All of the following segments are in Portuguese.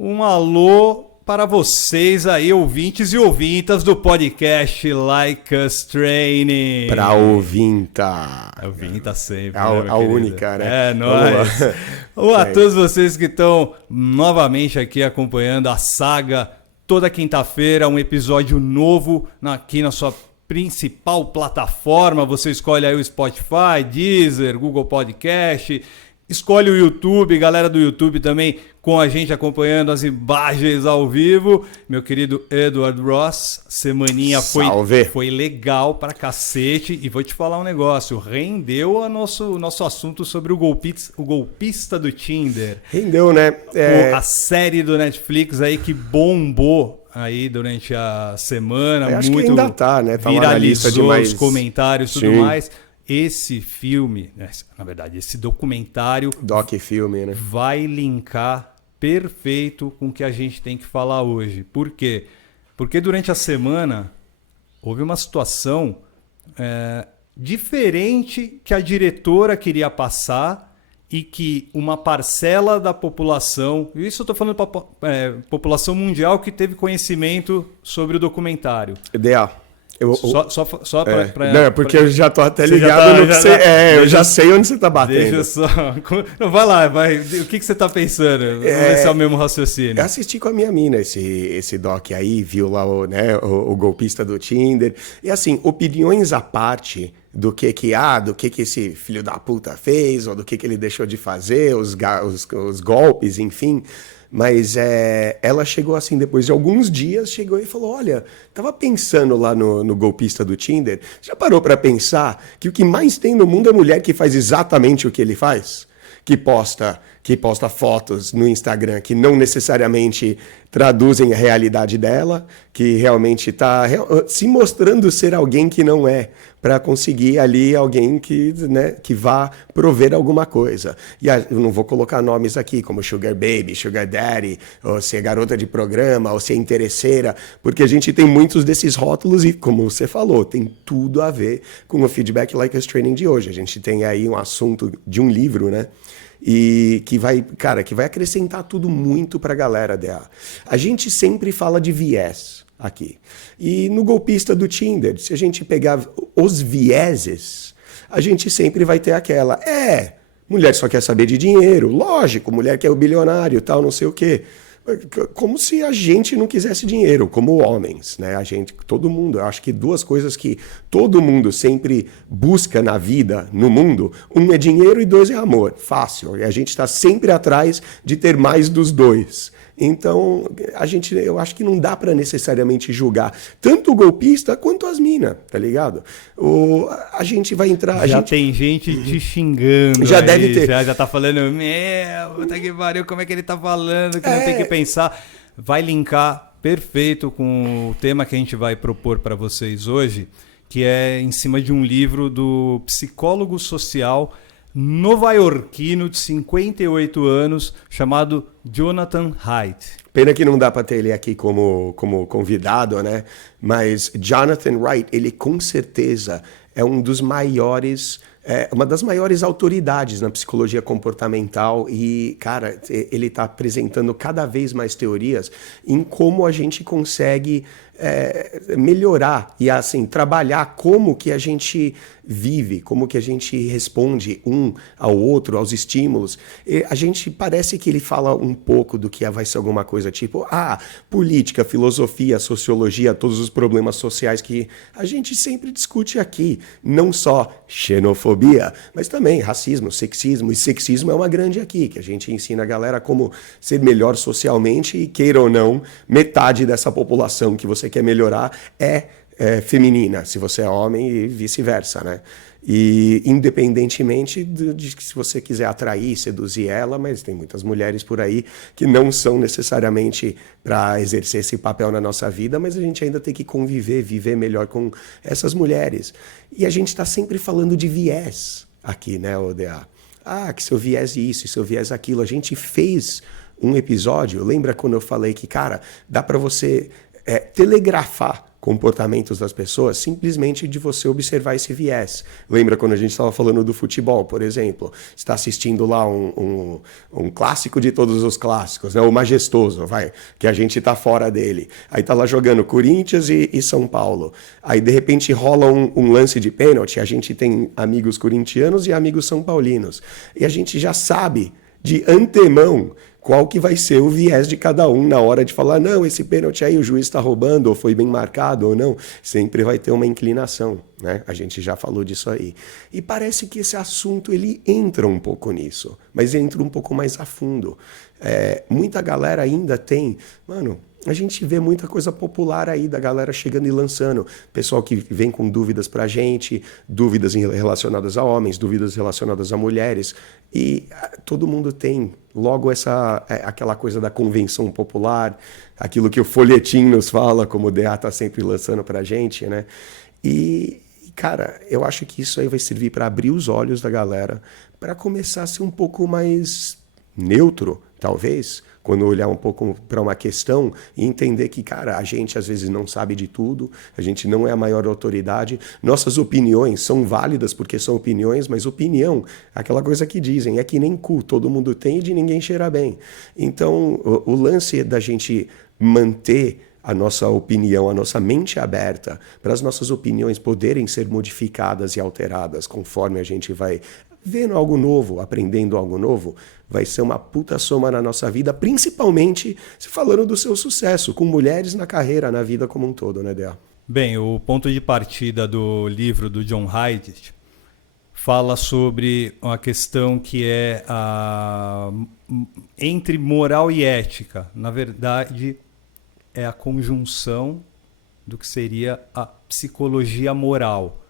Um alô para vocês aí, ouvintes e ouvintas do podcast Like Us Training. Pra ouvinta. Ouvinta sempre, A única, né? É, nóis. Olá a todos vocês que estão novamente aqui acompanhando a saga. Toda quinta-feira, um episódio novo aqui na sua principal plataforma. Você escolhe aí o Spotify, Deezer, Google Podcast. Escolhe o YouTube, galera do YouTube também com a gente acompanhando as imagens ao vivo. Meu querido Edward Ross, semaninha foi legal pra cacete. E vou te falar um negócio, rendeu o nosso assunto sobre o golpista do Tinder. Rendeu, né? A série do Netflix aí que bombou aí durante a semana. Acho muito que ainda tá, né? Tá viralizou na lista de mais... os comentários e tudo mais. Esse filme, na verdade, esse documentário... Doc-filme, né? Vai linkar perfeito com o que a gente tem que falar hoje. Por quê? Porque durante a semana houve uma situação diferente que a diretora queria passar e que uma parcela da população... Isso eu estou falando para população mundial que teve conhecimento sobre o documentário. Ideal. Só para... Não, porque eu já tô até ligado no que você... eu já sei onde você tá batendo. Deixa eu só... Não, vai lá, vai. O que você tá pensando? Vamos ver se é o mesmo raciocínio. Eu assisti com a minha mina esse doc aí, viu lá o golpista do Tinder. E assim, opiniões à parte do que esse filho da puta fez, ou do que ele deixou de fazer, os golpes, enfim... Mas ela chegou assim, depois de alguns dias, chegou e falou, olha, tava pensando lá no golpista do Tinder, já parou para pensar que o que mais tem no mundo é mulher que faz exatamente o que ele faz? Que posta fotos no Instagram que não necessariamente traduzem a realidade dela, que realmente está se mostrando ser alguém que não é, para conseguir ali alguém que vá prover alguma coisa. E eu não vou colocar nomes aqui, como Sugar Baby, Sugar Daddy, ou se é garota de programa, ou se é interesseira, porque a gente tem muitos desses rótulos e, como você falou, tem tudo a ver com o Feedback Like Us Training de hoje. A gente tem aí um assunto de um livro, né? E que vai acrescentar tudo muito para a galera dela. A gente sempre fala de viés aqui. E no golpista do Tinder, se a gente pegar os vieses, a gente sempre vai ter aquela. Mulher só quer saber de dinheiro, lógico, mulher quer o bilionário, tal, não sei o quê. Como se a gente não quisesse dinheiro, como homens, né? Todo mundo, eu acho que duas coisas que todo mundo sempre busca na vida, no mundo, um é dinheiro e dois é amor, fácil. E a gente está sempre atrás de ter mais dos dois. Então, eu acho que não dá para necessariamente julgar tanto o golpista quanto as minas, tá ligado? A gente vai entrar... Tem gente te xingando. Já aí, deve ter. Já tá falando, puta que pariu, como é que ele tá falando, que não tem que pensar. Vai linkar perfeito com o tema que a gente vai propor para vocês hoje, que é em cima de um livro do psicólogo social nova-iorquino de 58 anos, chamado Jonathan Haidt. Pena que não dá para ter ele aqui como convidado, né? Mas Jonathan Haidt, ele com certeza é um dos maiores... uma das maiores autoridades na psicologia comportamental e, cara, ele está apresentando cada vez mais teorias em como a gente consegue melhorar e, assim, trabalhar como que a gente vive, como que a gente responde um ao outro, aos estímulos. E a gente parece que ele fala um pouco do que vai ser alguma coisa tipo, política, filosofia, sociologia, todos os problemas sociais que a gente sempre discute aqui. Não só xenofobia, mas também racismo, sexismo. E sexismo é uma grande aqui, que a gente ensina a galera como ser melhor socialmente e, queira ou não, metade dessa população que você quer melhorar é feminina, se você é homem e vice-versa, né? E independentemente de que se você quiser atrair, seduzir ela, mas tem muitas mulheres por aí que não são necessariamente para exercer esse papel na nossa vida, mas a gente ainda tem que conviver, viver melhor com essas mulheres. E a gente está sempre falando de viés aqui, né, ODA? Que seu viés isso, seu viés aquilo. A gente fez um episódio, lembra quando eu falei que, cara, dá para você telegrafar comportamentos das pessoas simplesmente de você observar esse viés. Lembra quando a gente estava falando do futebol, por exemplo? Você está assistindo lá um clássico de todos os clássicos, né? O majestoso, que a gente está fora dele. Aí tá lá jogando Corinthians e São Paulo. Aí de repente rola um lance de pênalti, a gente tem amigos corintianos e amigos são paulinos. E a gente já sabe de antemão qual que vai ser o viés de cada um na hora de falar, não, esse pênalti aí o juiz está roubando, ou foi bem marcado ou não. Sempre vai ter uma inclinação, né? A gente já falou disso aí. E parece que esse assunto, ele entra um pouco nisso, mas entra um pouco mais a fundo. Muita galera ainda tem... Mano, a gente vê muita coisa popular aí da galera chegando e lançando. Pessoal que vem com dúvidas pra gente, dúvidas relacionadas a homens, dúvidas relacionadas a mulheres. E todo mundo tem logo aquela coisa da convenção popular, aquilo que o folhetim nos fala, como o DA tá sempre lançando pra gente, né? E, cara, eu acho que isso aí vai servir para abrir os olhos da galera, para começar a ser um pouco mais neutro, talvez, quando olhar um pouco para uma questão e entender que, cara, a gente às vezes não sabe de tudo, a gente não é a maior autoridade, nossas opiniões são válidas porque são opiniões, mas opinião, aquela coisa que dizem, é que nem cu, todo mundo tem e de ninguém cheira bem. Então, o lance da gente manter a nossa opinião, a nossa mente aberta para as nossas opiniões poderem ser modificadas e alteradas conforme a gente vai vendo algo novo, aprendendo algo novo, vai ser uma puta soma na nossa vida, principalmente se falando do seu sucesso, com mulheres na carreira, na vida como um todo, né, Dea? Bem, o ponto de partida do livro do John Haidt fala sobre uma questão que é entre moral e ética. Na verdade, é a conjunção do que seria a psicologia moral.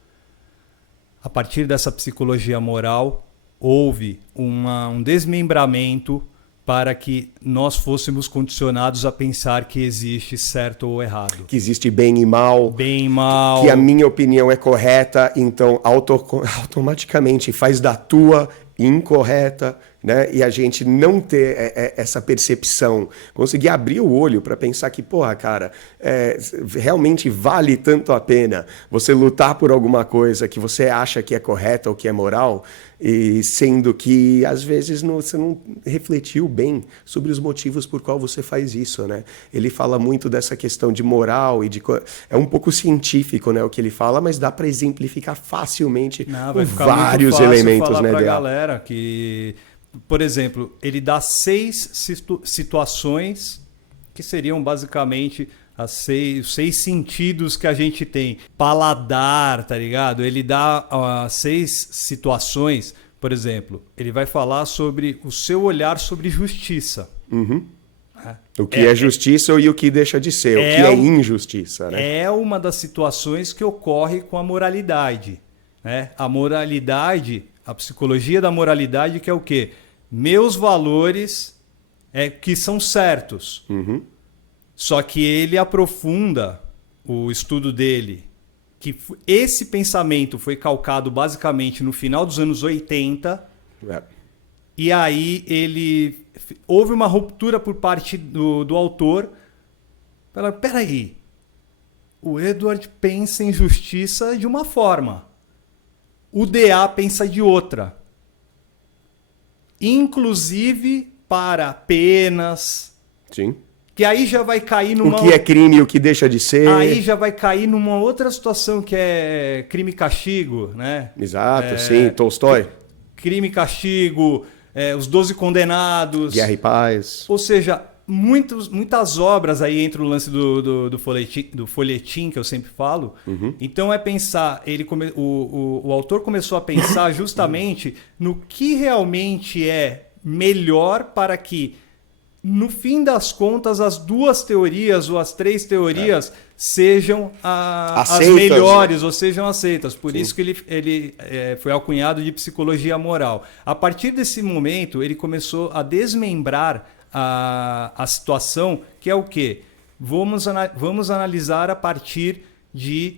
A partir dessa psicologia moral, houve um desmembramento para que nós fôssemos condicionados a pensar que existe certo ou errado. Que existe bem e mal. Bem e mal. Que a minha opinião é correta, então automaticamente faz da tua incorreta, né? E a gente não ter essa percepção, conseguir abrir o olho para pensar que, porra, cara, realmente vale tanto a pena você lutar por alguma coisa que você acha que é correta ou que é moral, e sendo que às vezes você não refletiu bem sobre os motivos por qual você faz isso, né? Ele fala muito dessa questão de moral e é um pouco científico, né, o que ele fala, mas dá para exemplificar facilmente com vários elementos, né, pra galera que, por exemplo, ele dá 6 situações que seriam basicamente os 6 sentidos que a gente tem. Paladar, tá ligado? Ele dá 6 situações. Por exemplo, ele vai falar sobre o seu olhar sobre justiça. Uhum. O que é justiça e o que deixa de ser, o que é injustiça, né? É uma das situações que ocorre com a moralidade, né? A moralidade, a psicologia da moralidade, que é o quê? Meus valores que são certos. Uhum. Só que ele aprofunda o estudo dele, que esse pensamento foi calcado basicamente no final dos anos 80, e aí houve uma ruptura por parte do autor. Peraí, o Edward pensa em justiça de uma forma, o DA pensa de outra. Inclusive para penas. Sim. Que aí já vai cair numa... O que é crime e o que deixa de ser. Aí já vai cair numa outra situação que é crime e castigo, né? Exato, sim, Tolstói. Crime e castigo, os 12 condenados. Guerra e Paz. Ou seja, muitas obras aí entre o lance do folhetim, que eu sempre falo. Uhum. Então é pensar, o autor começou a pensar justamente no que realmente é melhor para que, no fim das contas, as 2 teorias ou as 3 teorias sejam as melhores, ou sejam aceitas. Por Sim. isso que ele foi alcunhado de psicologia moral. A partir desse momento, ele começou a desmembrar a situação, que é o quê? Vamos analisar a partir de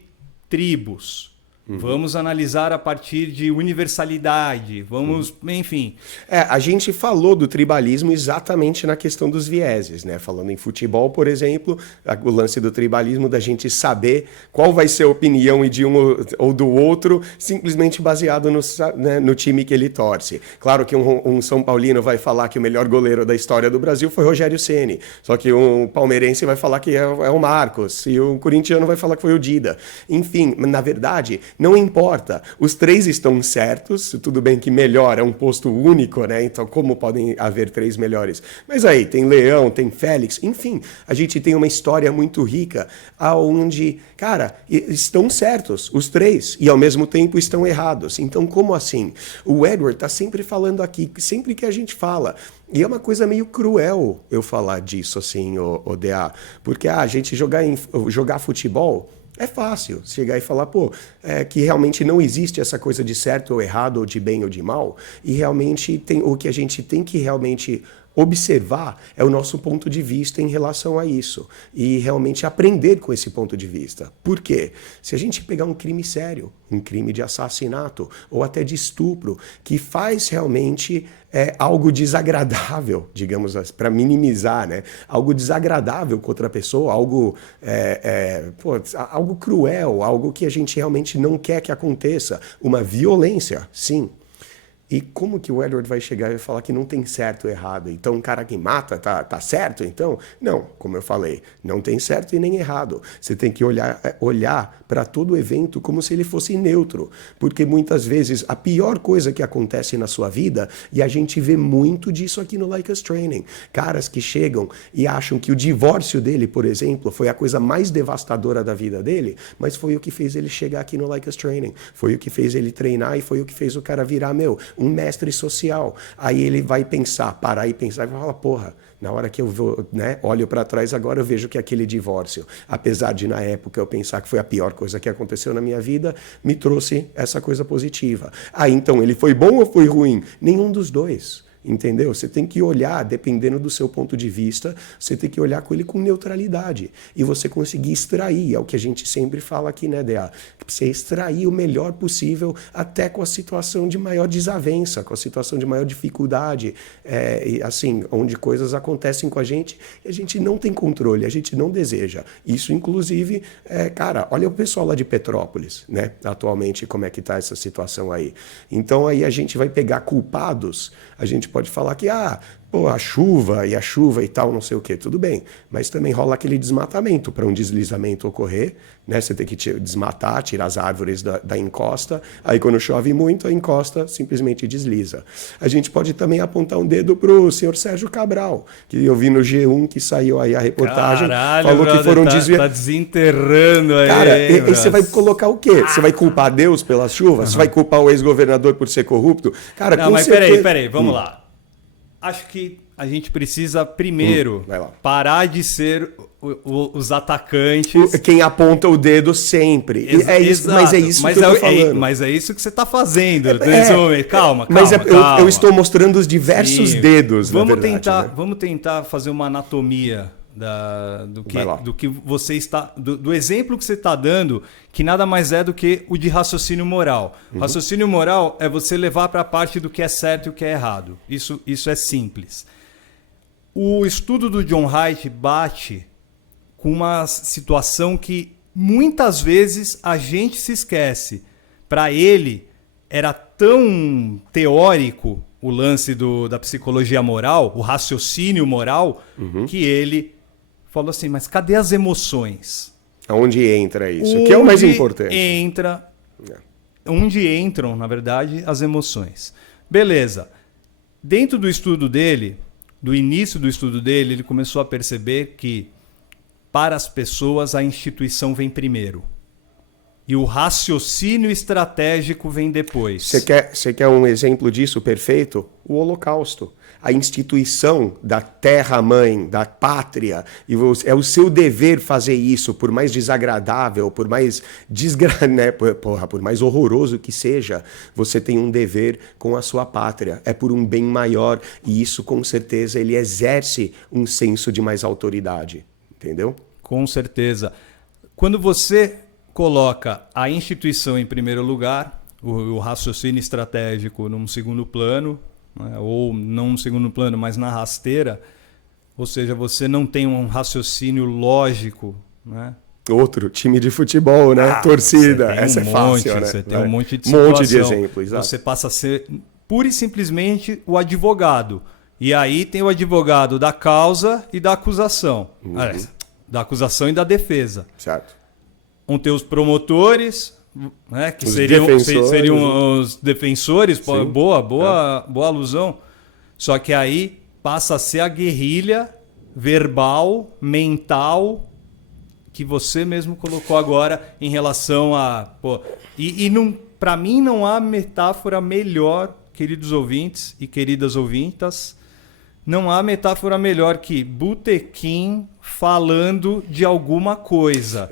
tribos. Vamos analisar a partir de universalidade, vamos, enfim. A gente falou do tribalismo exatamente na questão dos vieses, né? Falando em futebol, por exemplo, o lance do tribalismo, da gente saber qual vai ser a opinião de um ou do outro, simplesmente baseado no time que ele torce. Claro que um São Paulino vai falar que o melhor goleiro da história do Brasil foi Rogério Ceni, só que um palmeirense vai falar que é o Marcos, e um corintiano vai falar que foi o Dida. Enfim, na verdade, não importa. Os três estão certos. Tudo bem que melhor é um posto único, né? Então, como podem haver três melhores? Mas aí, tem Leão, tem Félix. Enfim, a gente tem uma história muito rica onde, cara, estão certos os três e, ao mesmo tempo, estão errados. Então, como assim? O Edward está sempre falando aqui, sempre que a gente fala... E é uma coisa meio cruel eu falar disso, assim, o DA. Porque a gente jogar futebol... É fácil chegar e falar, que realmente não existe essa coisa de certo ou errado, ou de bem ou de mal, e realmente o que a gente tem que realmente observar é o nosso ponto de vista em relação a isso, e realmente aprender com esse ponto de vista. Por quê? Se a gente pegar um crime sério, um crime de assassinato, ou até de estupro, que faz realmente... algo desagradável, digamos assim, para minimizar, né? Algo desagradável com outra pessoa, algo cruel, algo que a gente realmente não quer que aconteça. Uma violência, sim. E como que o Edward vai chegar e falar que não tem certo ou errado? Então, um cara que mata tá certo, então? Não, como eu falei, não tem certo e nem errado. Você tem que olhar para todo o evento como se ele fosse neutro. Porque muitas vezes a pior coisa que acontece na sua vida, e a gente vê muito disso aqui no Like Us Training, caras que chegam e acham que o divórcio dele, por exemplo, foi a coisa mais devastadora da vida dele, mas foi o que fez ele chegar aqui no Like Us Training. Foi o que fez ele treinar e foi o que fez o cara virar, um mestre social. Aí ele vai parar e pensar e falar, porra, na hora que eu vou, né, olho para trás agora eu vejo que aquele divórcio, apesar de na época eu pensar que foi a pior coisa que aconteceu na minha vida, me trouxe essa coisa positiva. Então ele foi bom ou foi ruim? Nenhum dos dois. Entendeu? Você tem que olhar, dependendo do seu ponto de vista, você tem que olhar com ele com neutralidade. E você conseguir extrair, é o que a gente sempre fala aqui, né, DA? Você extrair o melhor possível, até com a situação de maior desavença, com a situação de maior dificuldade, assim, onde coisas acontecem com a gente e a gente não tem controle, a gente não deseja. Isso, inclusive, cara, olha o pessoal lá de Petrópolis, né? Atualmente, como é que está essa situação aí. Então, aí a gente vai pegar culpados, a gente pode falar que, a chuva e tal, não sei o quê, tudo bem. Mas também rola aquele desmatamento para um deslizamento ocorrer, né? Você tem que desmatar, tirar as árvores da encosta, aí quando chove muito, a encosta simplesmente desliza. A gente pode também apontar um dedo pro senhor Sérgio Cabral, que eu vi no G1 que saiu aí a reportagem, falou que foram tá desenterrando aí. Cara, e você vai colocar o quê? Você vai culpar Deus pelas chuvas? Você vai culpar o ex-governador por ser corrupto? Cara, não, mas peraí, vamos lá. Acho que a gente precisa primeiro parar de ser os atacantes. Quem aponta o dedo sempre. Mas é isso que eu tô falando. Mas é isso que você está fazendo nesse momento. Calma. Eu estou mostrando os diversos dedos, vamos na verdade, né? Vamos tentar fazer uma anatomia do que você está, do exemplo que você está dando, que nada mais é do que o de raciocínio moral. Raciocínio moral é você levar para a parte do que é certo e o que é errado. Isso é simples. O estudo do John Haidt bate com uma situação que muitas vezes a gente se esquece. Para ele era tão teórico o lance da psicologia moral, o raciocínio moral, que ele falou assim, mas cadê as emoções? Onde entra isso? Que é o mais importante. Onde entram, na verdade, as emoções. Beleza. Dentro do estudo dele, do início do estudo dele, ele começou a perceber que para as pessoas a instituição vem primeiro. E o raciocínio estratégico vem depois. Você quer um exemplo disso perfeito? O Holocausto. A instituição da terra-mãe, da pátria. E é o seu dever fazer isso, por mais desagradável, por mais por mais horroroso que seja, você tem um dever com a sua pátria. É por um bem maior. E isso, com certeza, ele exerce um senso de mais autoridade. Entendeu? Com certeza. Quando você coloca a instituição em primeiro lugar, o raciocínio estratégico num segundo plano, né? Ou não no segundo plano, mas na rasteira. Ou seja, você não tem um raciocínio lógico, né? Outro, time de futebol, né? Torcida, essa é fácil, né? Você tem um monte de situação. Um monte de exemplo, exato. Você passa a ser pura e simplesmente o advogado. E aí tem o advogado da causa e da acusação. Da acusação e da defesa. Certo. Vão ter os promotores, né? Que Os seriam defensores, os defensores. Pô, boa alusão. Só que aí passa a ser a guerrilha verbal, mental, que você mesmo colocou agora em relação a... Pô, para mim não há metáfora melhor, queridos ouvintes e queridas ouvintas, não há metáfora melhor que botequim falando de alguma coisa.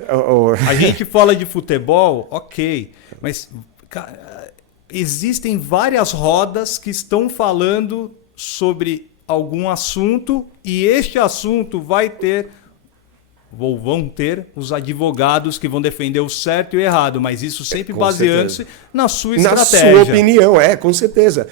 A gente fala de futebol, ok, mas cara, existem várias rodas que estão falando sobre algum assunto e este assunto vai ter... ou vão ter os advogados que vão defender o certo e o errado, mas isso sempre baseando-se na sua estratégia. Na sua opinião, com certeza.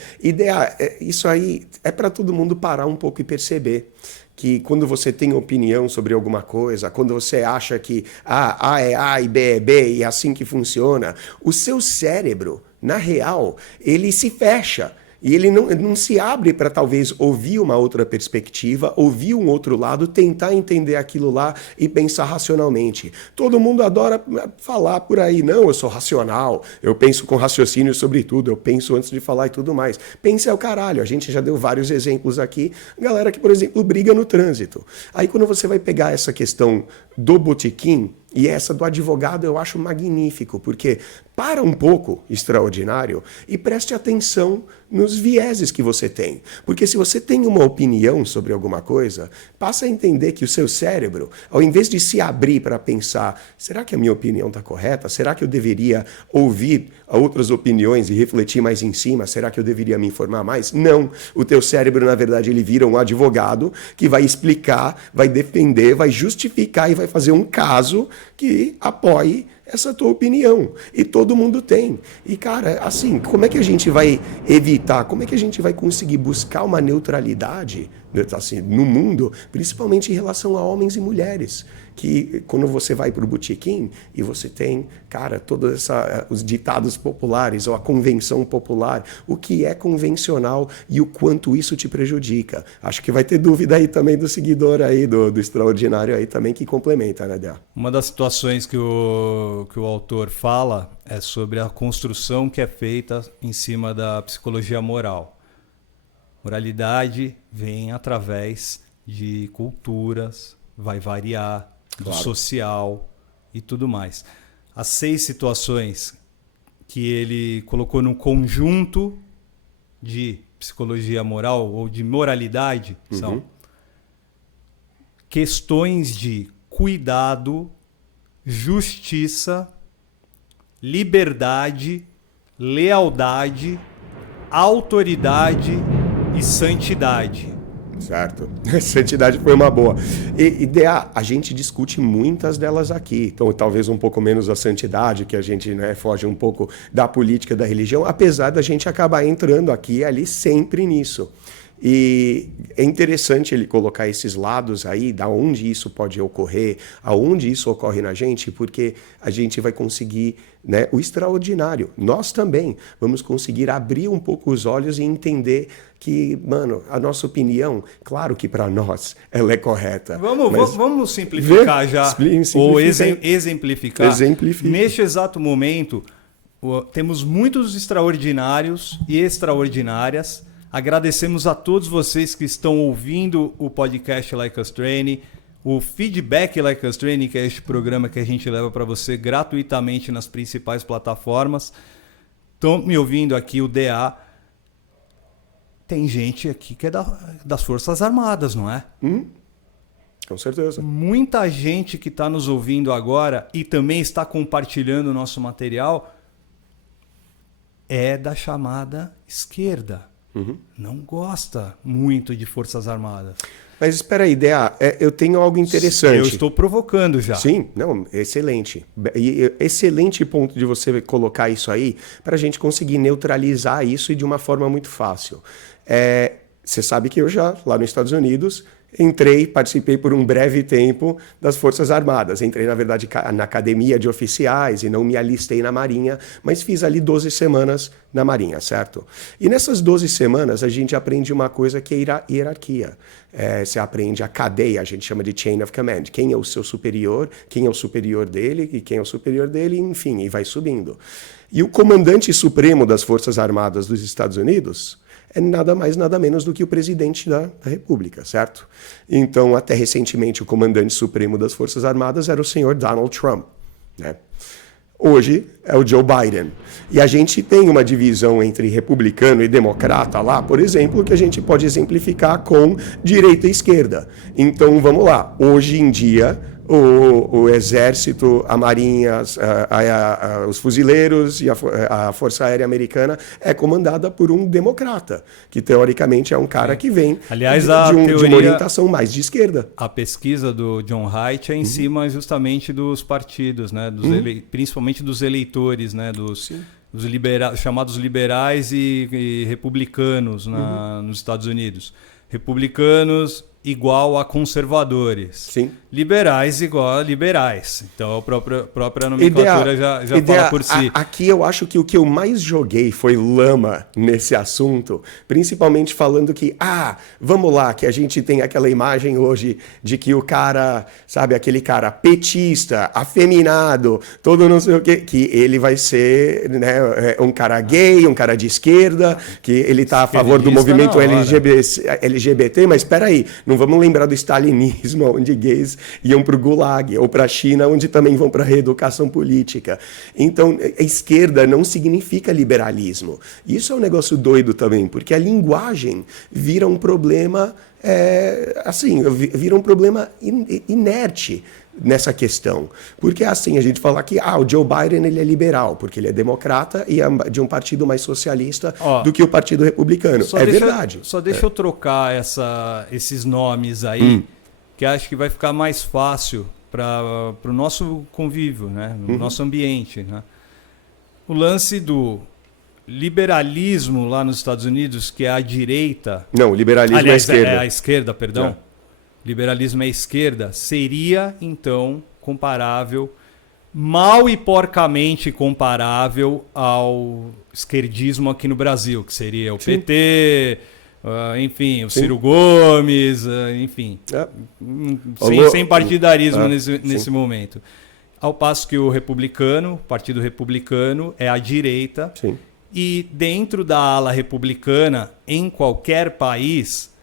Isso aí é para todo mundo parar um pouco e perceber que quando você tem opinião sobre alguma coisa, quando você acha que A é A e B é B e é assim que funciona, o seu cérebro, na real, ele se fecha. E ele não se abre para talvez ouvir uma outra perspectiva, ouvir um outro lado, tentar entender aquilo lá e pensar racionalmente. Todo mundo adora falar por aí, não, eu sou racional, eu penso com raciocínio sobre tudo, eu penso antes de falar e tudo mais. Pense ao caralho, a gente já deu vários exemplos aqui, galera que, por exemplo, briga no trânsito. Aí quando você vai pegar essa questão do botequim, e essa do advogado eu acho magnífico, porque para um pouco, extraordinário, e preste atenção nos vieses que você tem. Porque se você tem uma opinião sobre alguma coisa, passa a entender que o seu cérebro, ao invés de se abrir para pensar, será que a minha opinião está correta? Será que eu deveria ouvir outras opiniões e refletir mais em cima? Será que eu deveria me informar mais? Não. O teu cérebro, na verdade, ele vira um advogado que vai explicar, vai defender, vai justificar e vai fazer um caso que apoie essa tua opinião. E todo mundo tem. E, cara, assim, como é que a gente vai evitar, como é que a gente vai conseguir buscar uma neutralidade, assim, no mundo, principalmente em relação a homens e mulheres? Que quando você vai para o botequim e você tem, cara, todos os ditados populares ou a convenção popular, o que é convencional e o quanto isso te prejudica. Acho que vai ter dúvida aí também do seguidor aí, do extraordinário aí também, que complementa, né, Dé? Uma das situações que o autor fala é sobre a construção que é feita em cima da psicologia moral. Moralidade vem através de culturas, vai variar, do social e tudo mais. As 6 situações que ele colocou no conjunto de psicologia moral ou de moralidade são questões de cuidado, justiça, liberdade, lealdade, autoridade e santidade. Certo. Santidade foi uma boa. E DA, a gente discute muitas delas aqui. Então, talvez um pouco menos a santidade, que a gente, né, foge um pouco da política da religião, apesar da gente acabar entrando aqui e ali sempre nisso. E é interessante ele colocar esses lados aí, da onde isso pode ocorrer, aonde isso ocorre na gente, porque a gente vai conseguir, né, o extraordinário. Nós também vamos conseguir abrir um pouco os olhos e entender que, mano, a nossa opinião, claro que para nós ela é correta. Vamos simplificar ou exemplificar. Neste exato momento, temos muitos extraordinários e extraordinárias. Agradecemos a todos vocês que estão ouvindo o podcast Like Us Training, o feedback Like Us Training, que é este programa que a gente leva para você gratuitamente nas principais plataformas. Estão me ouvindo aqui, o DA. Tem gente aqui que é das Forças Armadas, não é? Com certeza. Muita gente que está nos ouvindo agora e também está compartilhando o nosso material é da chamada esquerda. Não gosta muito de Forças Armadas. Mas espera aí, Dea, eu tenho algo interessante. Eu estou provocando já. Sim, não, excelente. Excelente ponto de você colocar isso aí para a gente conseguir neutralizar isso e de uma forma muito fácil. Você sabe que eu já, lá nos Estados Unidos, participei por um breve tempo das Forças Armadas. Entrei, na verdade, na academia de oficiais e não me alistei na Marinha, mas fiz ali 12 semanas na Marinha, certo? E nessas 12 semanas a gente aprende uma coisa que é a hierarquia. Você aprende a cadeia, a gente chama de chain of command. Quem é o seu superior, quem é o superior dele e quem é o superior dele, enfim, e vai subindo. E o comandante supremo das Forças Armadas dos Estados Unidos é nada mais, nada menos do que o presidente da República, certo? Então, até recentemente, o comandante supremo das Forças Armadas era o senhor Donald Trump, né? Hoje é o Joe Biden. E a gente tem uma divisão entre republicano e democrata lá, por exemplo, que a gente pode exemplificar com direita e esquerda. Então, vamos lá. Hoje em dia, o Exército, a Marinha, os fuzileiros e a Força Aérea Americana é comandada por um democrata, que teoricamente é um cara que vem Aliás, de uma orientação mais de esquerda. A pesquisa do John Haidt é em cima justamente dos partidos, né? Principalmente dos eleitores, né? Dos chamados liberais e republicanos nos Estados Unidos. Republicanos igual a conservadores. Sim. Liberais igual a liberais. Então a própria nomenclatura já fala por si. Aqui eu acho que o que eu mais joguei foi lama nesse assunto, principalmente falando que, vamos lá, que a gente tem aquela imagem hoje de que o cara, sabe, aquele cara petista, afeminado, todo não sei o quê, que ele vai ser, né, um cara gay, um cara de esquerda, que ele está a favor do movimento LGBT, mas espera aí, não vamos lembrar do stalinismo, onde gays iam para o Gulag, ou para a China, onde também vão para a reeducação política. Então, a esquerda não significa liberalismo. Isso é um negócio doido também, porque a linguagem vira um problema, vira um problema inerte nessa questão. Porque assim, a gente fala que o Joe Biden ele é liberal, porque ele é democrata e é de um partido mais socialista do que o Partido Republicano. Verdade. Só deixa eu trocar esses nomes aí, que acho que vai ficar mais fácil para o nosso convívio, né? No nosso ambiente. Né? O lance do liberalismo lá nos Estados Unidos, que é a direita... Não, o liberalismo é a esquerda. É a esquerda, perdão. Liberalismo é esquerda, seria, então, comparável, mal e porcamente comparável ao esquerdismo aqui no Brasil, que seria o PT, enfim, o Ciro Gomes, enfim, sem partidarismo nesse momento. Ao passo que o Partido Republicano, é a direita, e dentro da ala republicana, em qualquer país,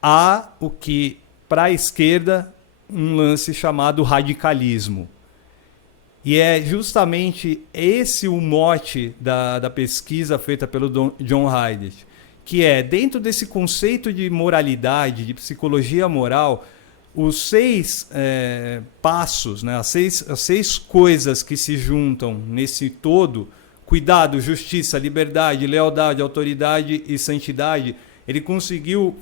há o que... para a esquerda, um lance chamado radicalismo. E é justamente esse o mote da pesquisa feita pelo John Haidt, que é, dentro desse conceito de moralidade, de psicologia moral, os 6 passos, né, as seis coisas que se juntam nesse todo, cuidado, justiça, liberdade, lealdade, autoridade e santidade, ele conseguiu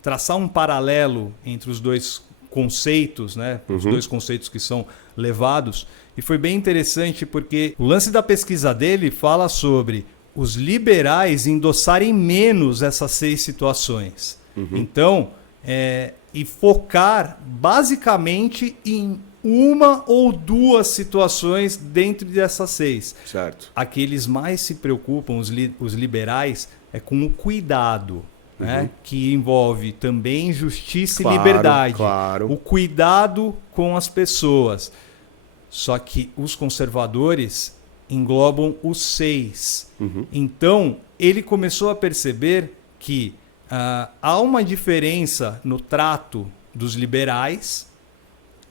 traçar um paralelo entre os dois conceitos, né? Os dois conceitos que são levados. E foi bem interessante porque o lance da pesquisa dele fala sobre os liberais endossarem menos essas 6 situações. Então, e focar basicamente em uma ou 2 situações dentro dessas 6. Certo. Aqueles mais se preocupam, os liberais, é com o cuidado. Né? Que envolve também justiça e liberdade. Claro. O cuidado com as pessoas. Só que os conservadores englobam os 6. Então, ele começou a perceber que há uma diferença no trato dos liberais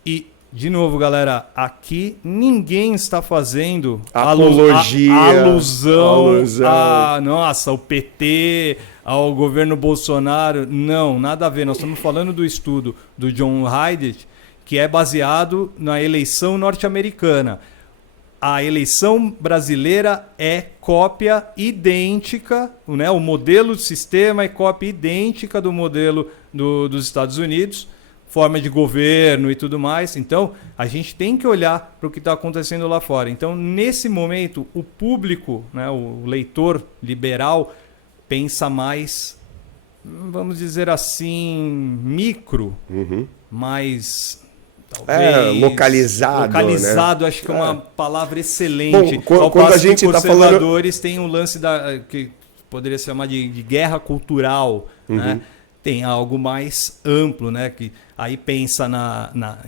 e, de novo, galera, aqui ninguém está fazendo alusão a, nossa, o PT, ao governo Bolsonaro. Não, nada a ver. Nós estamos falando do estudo do John Haidt, que é baseado na eleição norte-americana. a eleição brasileira é cópia idêntica, né? O modelo de sistema é cópia idêntica do modelo dos Estados Unidos, forma de governo e tudo mais. Então, a gente tem que olhar para o que está acontecendo lá fora. Então, nesse momento, o público, né, o leitor liberal, pensa mais, vamos dizer assim, micro, mais... Talvez, localizado, né? Acho que é uma palavra excelente. Bom, quando a gente está falando... conservadores têm um lance que poderia se chamar de guerra cultural, né? Tem algo mais amplo, né? Que aí pensa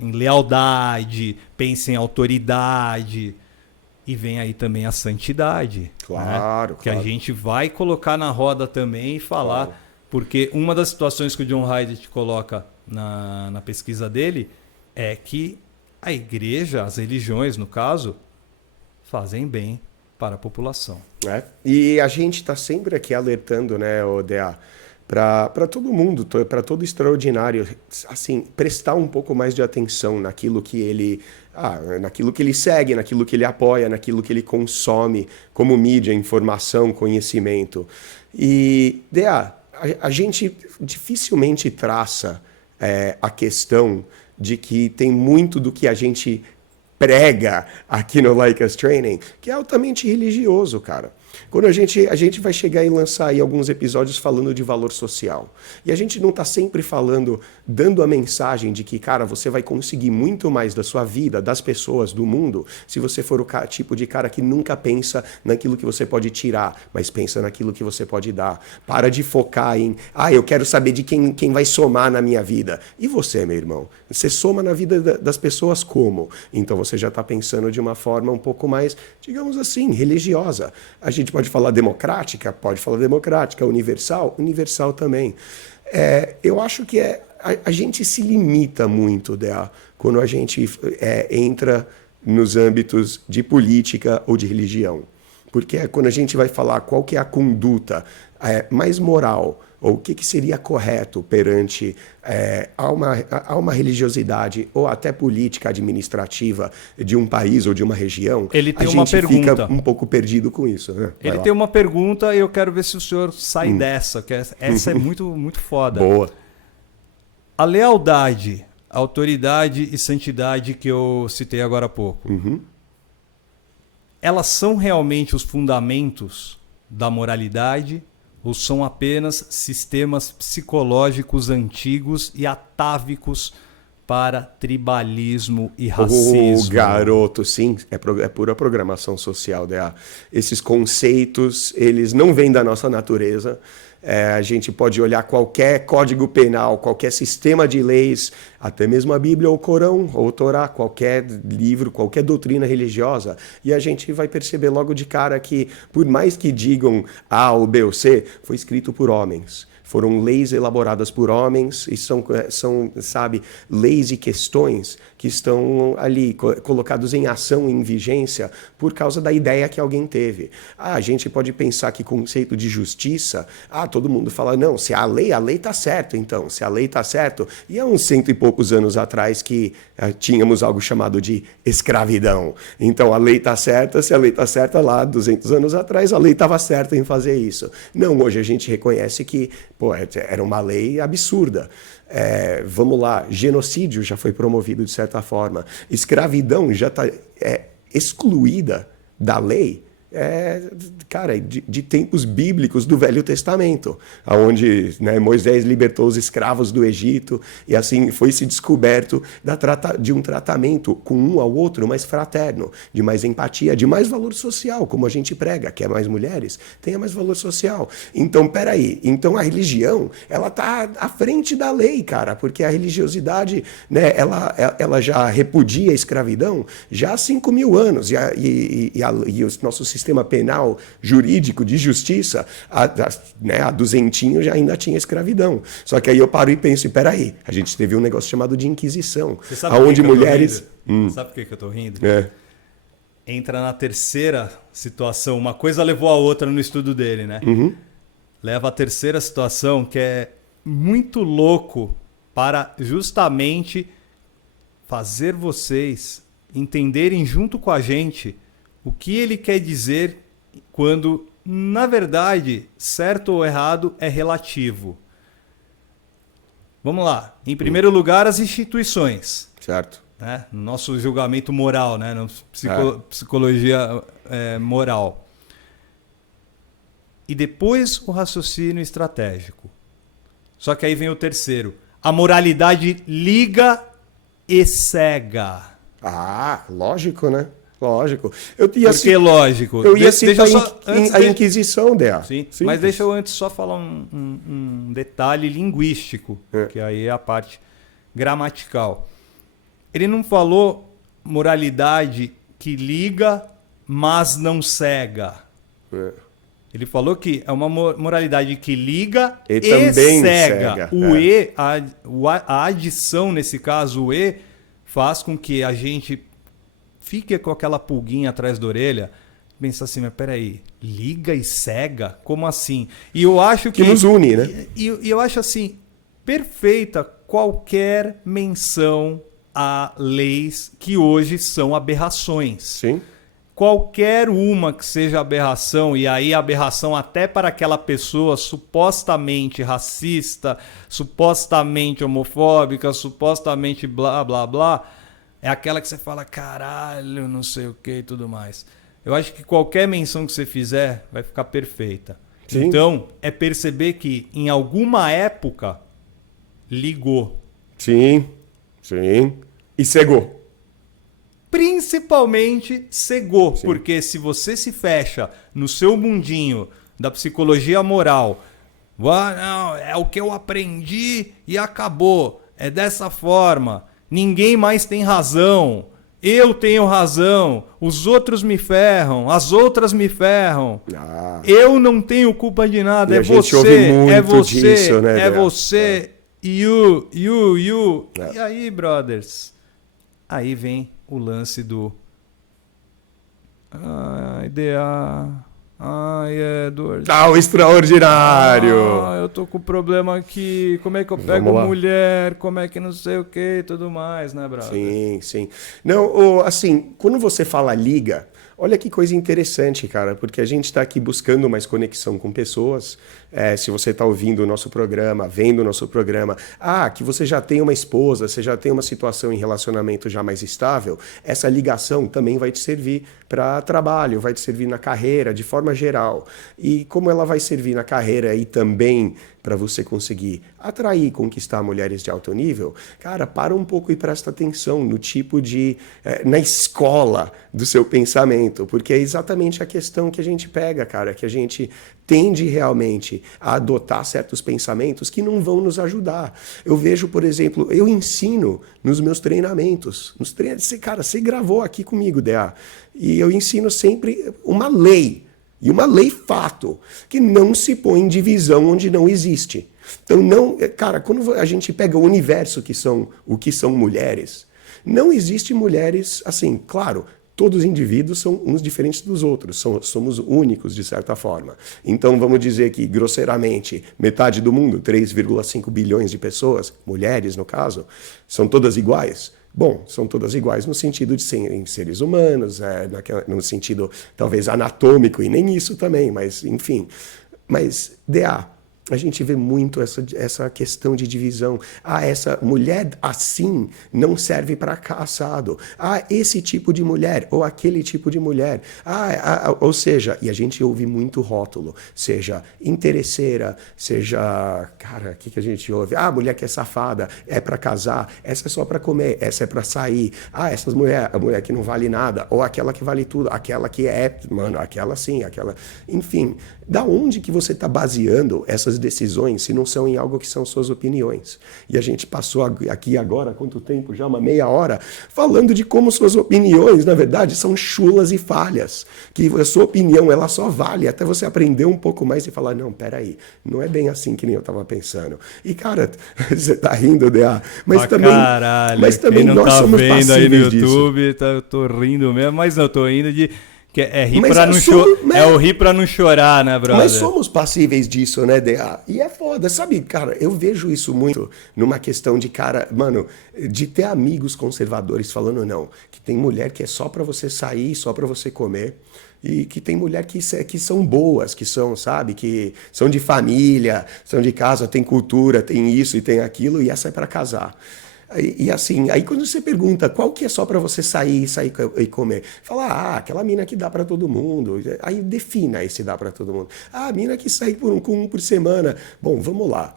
em lealdade, pensa em autoridade e vem aí também a santidade. Claro, né? Que a gente vai colocar na roda também e falar, porque uma das situações que o John Haidt coloca na pesquisa dele é que a igreja, as religiões, no caso, fazem bem para a população. E a gente está sempre aqui alertando, né, ODA, para todo mundo, para todo extraordinário, assim, prestar um pouco mais de atenção naquilo que ele segue, naquilo que ele apoia, naquilo que ele consome como mídia, informação, conhecimento. E, DA, a gente dificilmente traça a questão de que tem muito do que a gente prega aqui no Like Us Training, que é altamente religioso, cara. Quando a gente vai chegar e lançar aí alguns episódios falando de valor social. E a gente não está sempre falando, dando a mensagem de que, cara, você vai conseguir muito mais da sua vida, das pessoas, do mundo, se você for o tipo de cara que nunca pensa naquilo que você pode tirar, mas pensa naquilo que você pode dar. Para de focar em, eu quero saber de quem vai somar na minha vida. E você, meu irmão? Você soma na vida das pessoas como? Então você já está pensando de uma forma um pouco mais, digamos assim, religiosa. A gente pode falar democrática? Pode falar democrática. Universal? Universal também. Eu acho que a gente se limita muito, Dea, quando a gente entra nos âmbitos de política ou de religião. Porque é quando a gente vai falar qual que é a conduta mais moral, ou o que seria correto perante a uma religiosidade ou até política administrativa de um país ou de uma região, ele tem a uma gente pergunta. Fica um pouco perdido com isso. Né? Ele tem uma pergunta e eu quero ver se o senhor sai dessa, que essa é muito, muito foda. Boa. A lealdade, a autoridade e santidade que eu citei agora há pouco, elas são realmente os fundamentos da moralidade ou são apenas sistemas psicológicos antigos e atávicos para tribalismo e racismo? Garoto, sim, é pura programação social. Esses conceitos, eles não vêm da nossa natureza. A gente pode olhar qualquer código penal, qualquer sistema de leis, até mesmo a Bíblia ou o Corão ou o Torá, qualquer livro, qualquer doutrina religiosa, e a gente vai perceber logo de cara que, por mais que digam A ou B ou C, foi escrito por homens. Foram leis elaboradas por homens e são, sabe, leis e questões que estão ali colocados em ação, em vigência, por causa da ideia que alguém teve. A gente pode pensar que conceito de justiça, todo mundo fala, não, se a lei está certo, então, se a lei está certo. E há uns 100 e poucos anos atrás que tínhamos algo chamado de escravidão. Então, a lei está certa, se a lei está certa lá, 200 anos atrás, a lei estava certa em fazer isso. Não, hoje a gente reconhece que era uma lei absurda. Vamos lá, genocídio já foi promovido de certa forma. Escravidão já está excluída da lei. Cara, de tempos bíblicos do Velho Testamento, onde Moisés libertou os escravos do Egito e assim foi se descoberto de um tratamento com um ao outro mais fraterno, de mais empatia, de mais valor social, como a gente prega, quer mais mulheres, tenha mais valor social. Então, peraí, então a religião, ela está à frente da lei, cara, porque a religiosidade, ela já repudia a escravidão já há 5.000 anos e os nossos sistema penal, jurídico, de justiça, há duzentinho já ainda tinha escravidão. Só que aí eu paro e penso, peraí, a gente teve um negócio chamado de Inquisição, onde mulheres... Sabe por que eu tô rindo? Entra na terceira situação, uma coisa levou a outra no estudo dele, né? Leva a terceira situação, que é muito louco para justamente fazer vocês entenderem junto com a gente o que ele quer dizer quando, na verdade, certo ou errado é relativo. Vamos lá. Em primeiro lugar, as instituições. Certo. Né? Nosso julgamento moral, né? Psicologia moral. E depois o raciocínio estratégico. Só que aí vem o terceiro. A moralidade liga e cega. Ah, lógico, né? Lógico. Por que lógico? Eu ia citar a Inquisição dela. Sim, mas deixa eu antes só falar um detalhe linguístico, que aí é a parte gramatical. Ele não falou moralidade que liga, mas não cega. Ele falou que é uma moralidade que liga e também cega. A adição, nesse caso, o E, faz com que a gente fique com aquela pulguinha atrás da orelha, pensa assim, mas peraí, liga e cega? Como assim? E eu acho que nos une, né? E eu acho assim, perfeita qualquer menção a leis que hoje são aberrações. Sim. Qualquer uma que seja aberração, e aí aberração até para aquela pessoa supostamente racista, supostamente homofóbica, supostamente blá, blá, blá, é aquela que você fala, caralho, não sei o que e tudo mais. Eu acho que qualquer menção que você fizer vai ficar perfeita. Sim. Então, é perceber que em alguma época ligou. Sim, sim. E cegou. Principalmente cegou. Sim. Porque se você se fecha no seu mundinho da psicologia moral, não, é o que eu aprendi e acabou. É dessa forma. Ninguém mais tem razão. Eu tenho razão. Os outros me ferram. As outras me ferram. Eu não tenho culpa de nada. É você. É você. Disso, né, é você. You. E aí, brothers? Aí vem o lance do... Ideia... Edward. O extraordinário. Eu tô com problema aqui. Como é que eu pego mulher? Como é que não sei o que e tudo mais, né, brother? Sim. Não, assim, quando você fala liga, olha que coisa interessante, cara, porque a gente está aqui buscando mais conexão com pessoas. Se você está ouvindo o nosso programa, vendo o nosso programa, que você já tem uma esposa, você já tem uma situação em relacionamento já mais estável, essa ligação também vai te servir para trabalho, vai te servir na carreira, de forma geral. E como ela vai servir na carreira e também para você conseguir atrair e conquistar mulheres de alto nível, cara, para um pouco e presta atenção no tipo de... na escola do seu pensamento, porque é exatamente a questão que a gente pega, cara, que a gente tende realmente a adotar certos pensamentos que não vão nos ajudar. Eu vejo, por exemplo, eu ensino nos meus treinamentos. Cara, você gravou aqui comigo, DA, e eu ensino sempre uma lei, e uma lei fato, que não se põe em divisão onde não existe. Então, cara, quando a gente pega o universo o que são mulheres, não existe mulheres assim, claro, todos os indivíduos são uns diferentes dos outros, somos únicos de certa forma. Então vamos dizer que, grosseiramente, metade do mundo, 3,5 bilhões de pessoas, mulheres no caso, são todas iguais? Bom, são todas iguais no sentido de serem seres humanos, no sentido talvez anatômico, e nem isso também, mas enfim. Mas, DA, a gente vê muito essa questão de divisão. Essa mulher assim não serve para assado. Esse tipo de mulher ou aquele tipo de mulher. Ou seja, e a gente ouve muito rótulo, seja interesseira, seja... Cara, o que a gente ouve? Mulher que é safada, é para casar, essa é só para comer, essa é para sair. Essas a mulher que não vale nada, ou aquela que vale tudo, aquela que aquela sim, aquela... Enfim, da onde que você está baseando essas decisões se não são em algo que são suas opiniões? E a gente passou aqui agora, quanto tempo já? Uma meia hora, falando de como suas opiniões, na verdade, são chulas e falhas. Que a sua opinião, ela só vale até você aprender um pouco mais e falar, não, peraí, não é bem assim que nem eu estava pensando. E, cara, você tá rindo, DA, mas também quem não nós tá somos vendo aí no YouTube, eu tô rindo mesmo, mas não, tô rindo de Que é rir pra não chorar. É o rir pra não chorar, né, brother? Mas somos passíveis disso, né, DA? E é foda, sabe, cara, eu vejo isso muito numa questão de, cara, mano, de ter amigos conservadores falando, não, que tem mulher que é só pra você sair, só pra você comer. E que tem mulher que são boas, que são, sabe, que são de família, são de casa, tem cultura, tem isso e tem aquilo, e essa é pra casar. E assim, aí quando você pergunta qual que é só pra você sair e comer, fala, aquela mina que dá pra todo mundo. Aí defina esse dá pra todo mundo. A mina que sai com um por semana. Bom, vamos lá.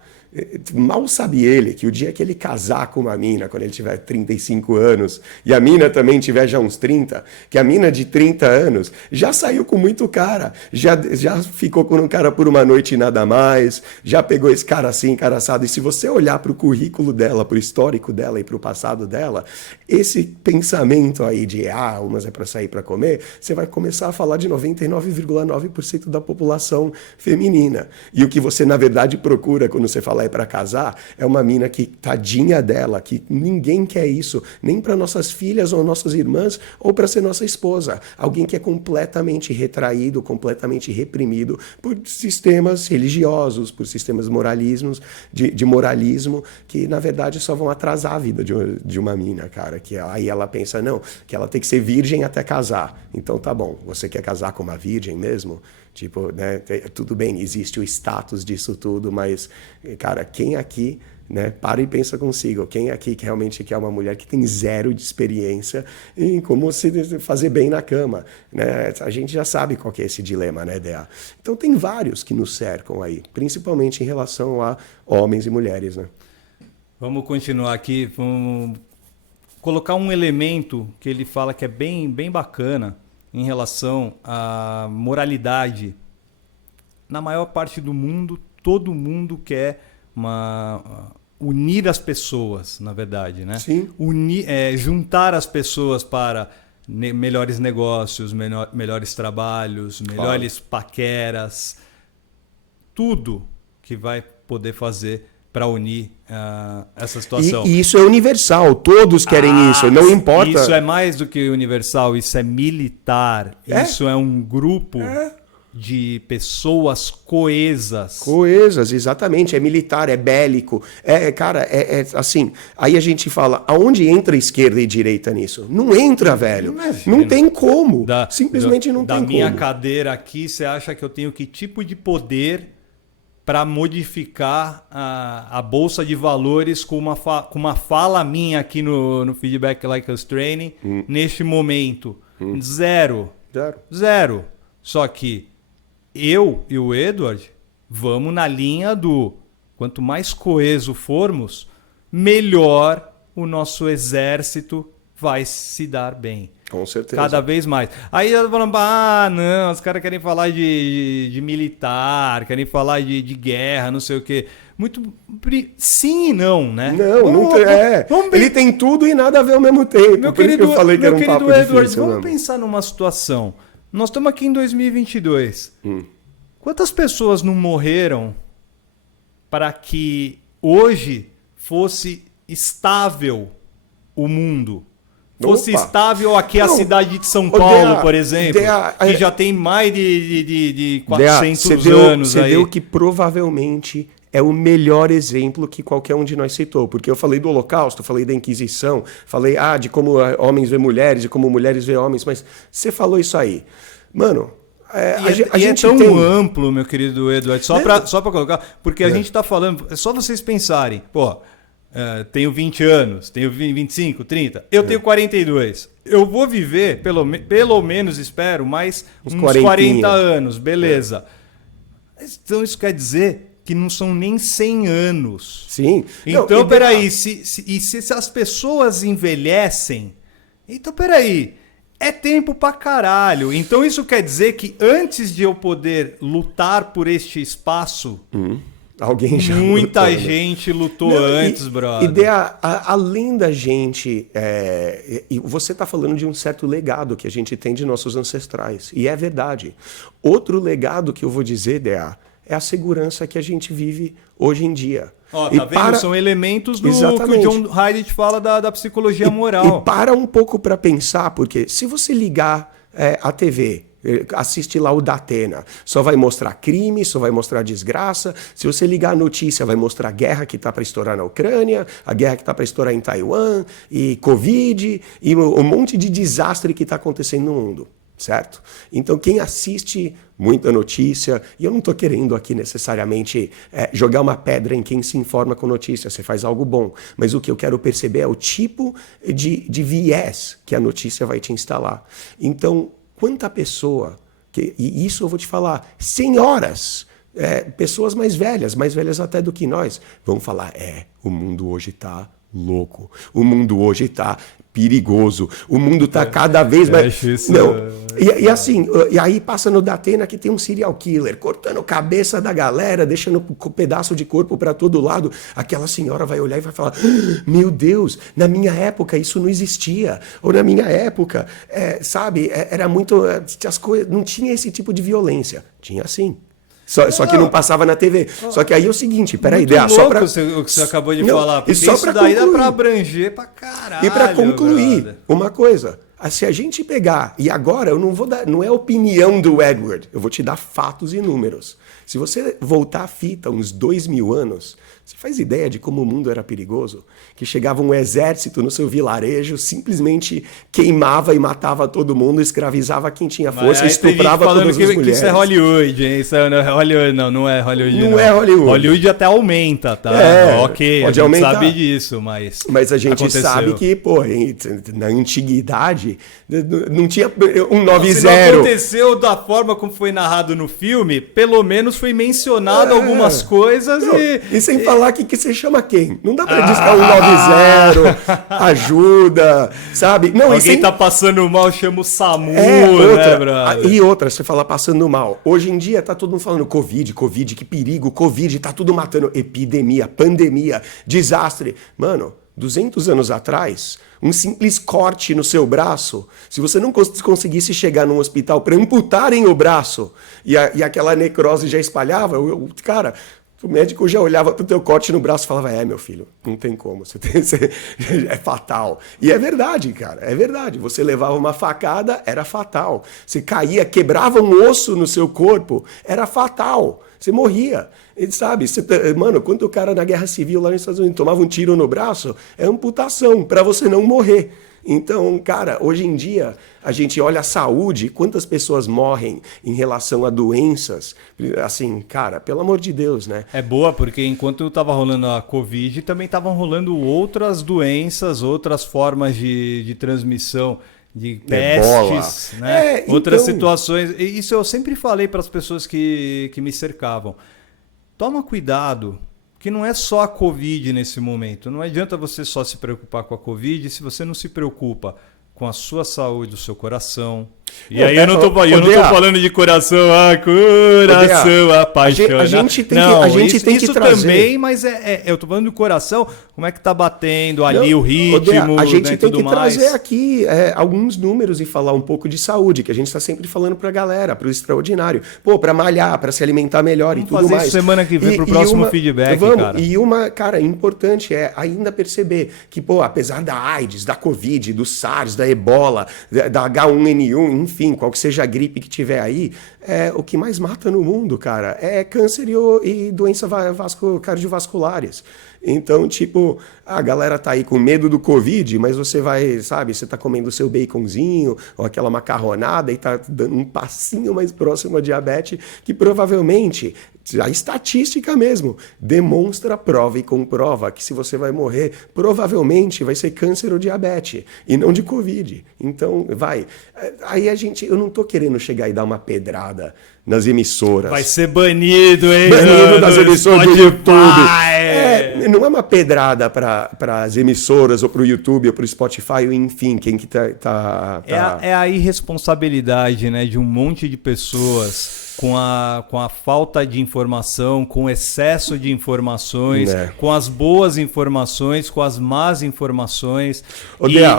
Mal sabe ele que o dia que ele casar com uma mina, quando ele tiver 35 anos, e a mina também tiver já uns 30, que a mina de 30 anos já saiu com muito cara, já ficou com um cara por uma noite e nada mais, já pegou esse cara assim, cara assado. E se você olhar para o currículo dela, para o histórico dela e para o passado dela, esse pensamento aí de, umas é para sair para comer, você vai começar a falar de 99,9% da população feminina. E o que você, na verdade, procura quando você fala é para casar, é uma mina que, tadinha dela, que ninguém quer isso, nem para nossas filhas ou nossas irmãs, ou para ser nossa esposa. Alguém que é completamente retraído, completamente reprimido por sistemas religiosos, por sistemas de moralismo, que na verdade só vão atrasar a vida de uma mina, cara. Que aí ela pensa, não, que ela tem que ser virgem até casar. Então tá bom, você quer casar com uma virgem mesmo? Tipo, né, tudo bem, existe o status disso tudo, mas, cara, quem aqui, né, para e pensa consigo, quem aqui que realmente quer uma mulher que tem zero de experiência em como se fazer bem na cama, né? A gente já sabe qual que é esse dilema, né, DA? Então tem vários que nos cercam aí, principalmente em relação a homens e mulheres, né? Vamos continuar aqui, vamos colocar um elemento que ele fala que é bem, bem bacana, em relação à moralidade. Na maior parte do mundo, todo mundo quer unir as pessoas, na verdade, né? Sim. Juntar as pessoas para melhores negócios, melhores trabalhos, melhores paqueras, tudo que vai poder fazer para unir essa situação. E isso é universal, todos querem isso, não importa. Isso é mais do que universal, isso é militar, isso é um grupo de pessoas coesas. Coesas, exatamente, é militar, é bélico, cara, assim, aí a gente fala, aonde entra esquerda e direita nisso? Não entra, velho, Imagina. Não tem como, simplesmente não tem como. Da minha cadeira aqui, você acha que eu tenho que tipo de poder para modificar a bolsa de valores com uma fala minha aqui no Feedback Like Us Training neste momento? Zero. Só que eu e o Edward vamos na linha do quanto mais coeso formos, melhor o nosso exército vai se dar bem. Com certeza. Cada vez mais. Aí eu tô falando, não, os caras querem falar de militar, querem falar de guerra, não sei o quê. Muito. Sim e não, né? Não tem. Ele tem tudo e nada a ver ao mesmo tempo. Meu querido, que eu falei que era um papo Edward, difícil, vamos pensar numa situação. Nós estamos aqui em 2022. Quantas pessoas não morreram para que hoje fosse estável o mundo? Fosse estável aqui a cidade de São Paulo, por exemplo, que já tem mais de 400 anos. Você deu que provavelmente é o melhor exemplo que qualquer um de nós citou. Porque eu falei do Holocausto, falei da Inquisição, falei de como homens vê mulheres e como mulheres vê homens, mas você falou isso aí. Mano, a gente é tão amplo, meu querido Eduardo, só para colocar, porque a gente está falando, é só vocês pensarem, tenho 20 anos, tenho 25, 30, eu tenho 42. Eu vou viver, pelo menos espero, mais uns 40 anos, beleza. Então isso quer dizer que não são nem 100 anos. Sim. Então, peraí, se as pessoas envelhecem, então peraí, é tempo pra caralho. Então isso quer dizer que antes de eu poder lutar por este espaço... Muita gente lutou antes, brother. Além da gente... e você está falando de um certo legado que a gente tem de nossos ancestrais. E é verdade. Outro legado que eu vou dizer, DA, é a segurança que a gente vive hoje em dia. Tá vendo? São elementos que o John Haidt fala da psicologia moral. E para um pouco para pensar, porque se você ligar a TV. Assiste lá o Datena. Só vai mostrar crime, só vai mostrar desgraça. Se você ligar a notícia, vai mostrar a guerra que está para estourar na Ucrânia, a guerra que está para estourar em Taiwan, e Covid, e um monte de desastre que está acontecendo no mundo. Certo? Então, quem assiste muita notícia, e eu não estou querendo aqui necessariamente jogar uma pedra em quem se informa com notícia, você faz algo bom, mas o que eu quero perceber é o tipo de viés que a notícia vai te instalar. Então, quanta pessoa, e isso eu vou te falar, senhoras, pessoas mais velhas até do que nós, vão falar, o mundo hoje está louco, o mundo hoje está perigoso, o mundo está cada vez mais... Não. E assim, e aí passa no Datena que tem um serial killer cortando cabeça da galera, deixando pedaço de corpo para todo lado. Aquela senhora vai olhar e vai falar, meu Deus, na minha época isso não existia. Ou na minha época, sabe, era muito... as coisas, não tinha esse tipo de violência. Tinha sim. Só que não passava na TV. Só que aí é o seguinte, peraí, só pra... o que você acabou de falar, porque só isso daí dá pra abranger pra caralho. E pra concluir, uma coisa, se a gente pegar, e agora eu não vou dar, não é opinião do Edward, eu vou te dar fatos e números. Se você voltar a fita uns 2000 anos, você faz ideia de como o mundo era perigoso? Que chegava um exército no seu vilarejo, simplesmente queimava e matava todo mundo, escravizava quem tinha força, estuprava todas as mulheres. Que isso é Hollywood, hein? Isso não é Hollywood, não é Hollywood. Não é Hollywood. Hollywood até aumenta, tá? Ok, pode a gente aumentar. Sabe disso, mas a gente aconteceu. sabe que, na antiguidade, não tinha um 90. Se não aconteceu da forma como foi narrado no filme, pelo menos foi mencionado algumas coisas e sem falar que você chama quem? Não dá pra dizer que é um 90, ajuda, sabe? Não, alguém tá passando mal, chama o SAMU, né, brother? E outra, você fala passando mal. Hoje em dia tá todo mundo falando Covid, que perigo, Covid, tá tudo matando. Epidemia, pandemia, desastre. Mano, 200 anos atrás, um simples corte no seu braço, se você não conseguisse chegar num hospital para amputarem o braço e aquela necrose já espalhava, cara... O médico já olhava pro teu corte no braço e falava, meu filho, não tem como, é fatal. E é verdade, cara, é verdade. Você levava uma facada, era fatal. Você caía, quebrava um osso no seu corpo, era fatal. Você morria. Ele sabe, mano, quando o cara na Guerra Civil lá nos Estados Unidos tomava um tiro no braço, é amputação, para você não morrer. Então, cara, hoje em dia, a gente olha a saúde, quantas pessoas morrem em relação a doenças. Assim, cara, pelo amor de Deus, né? É boa, porque enquanto estava rolando a Covid, também estavam rolando outras doenças, outras formas de transmissão, de pestes, né? Outras situações. E isso eu sempre falei para as pessoas que me cercavam. Toma cuidado. Que não é só a Covid nesse momento. Não adianta você só se preocupar com a Covid se você não se preocupa com a sua saúde, o seu coração. E aí eu não tô falando de coração, coração apaixonado. A gente tem que trazer. Isso também, mas eu tô falando do coração, como é que tá batendo ali o ritmo, a gente tem que trazer aqui alguns números e falar um pouco de saúde, que a gente tá sempre falando pra galera, pro extraordinário. Pô, pra malhar, pra se alimentar melhor e tudo mais. Vamos fazer isso semana que vem pro próximo feedback, cara. E cara, importante é ainda perceber que, pô, apesar da AIDS, da Covid, do SARS, da Ebola, da H1N1, enfim, qual que seja a gripe que tiver aí, o que mais mata no mundo, cara, é câncer e doenças cardiovasculares. Então, tipo, a galera tá aí com medo do Covid, mas você vai, sabe, você tá comendo o seu baconzinho ou aquela macarronada e tá dando um passinho mais próximo à diabetes, que provavelmente, a estatística mesmo, demonstra, prova e comprova que se você vai morrer, provavelmente vai ser câncer ou diabetes, e não de Covid. Então, aí eu não tô querendo chegar e dar uma pedrada nas emissoras. Vai ser banido, hein? Banido das emissoras do YouTube. Não é uma pedrada para as emissoras, ou para o YouTube, ou para o Spotify, ou enfim, quem que tá... É a irresponsabilidade, né, de um monte de pessoas com a falta de informação, com o excesso de informações, com as boas informações, com as más informações,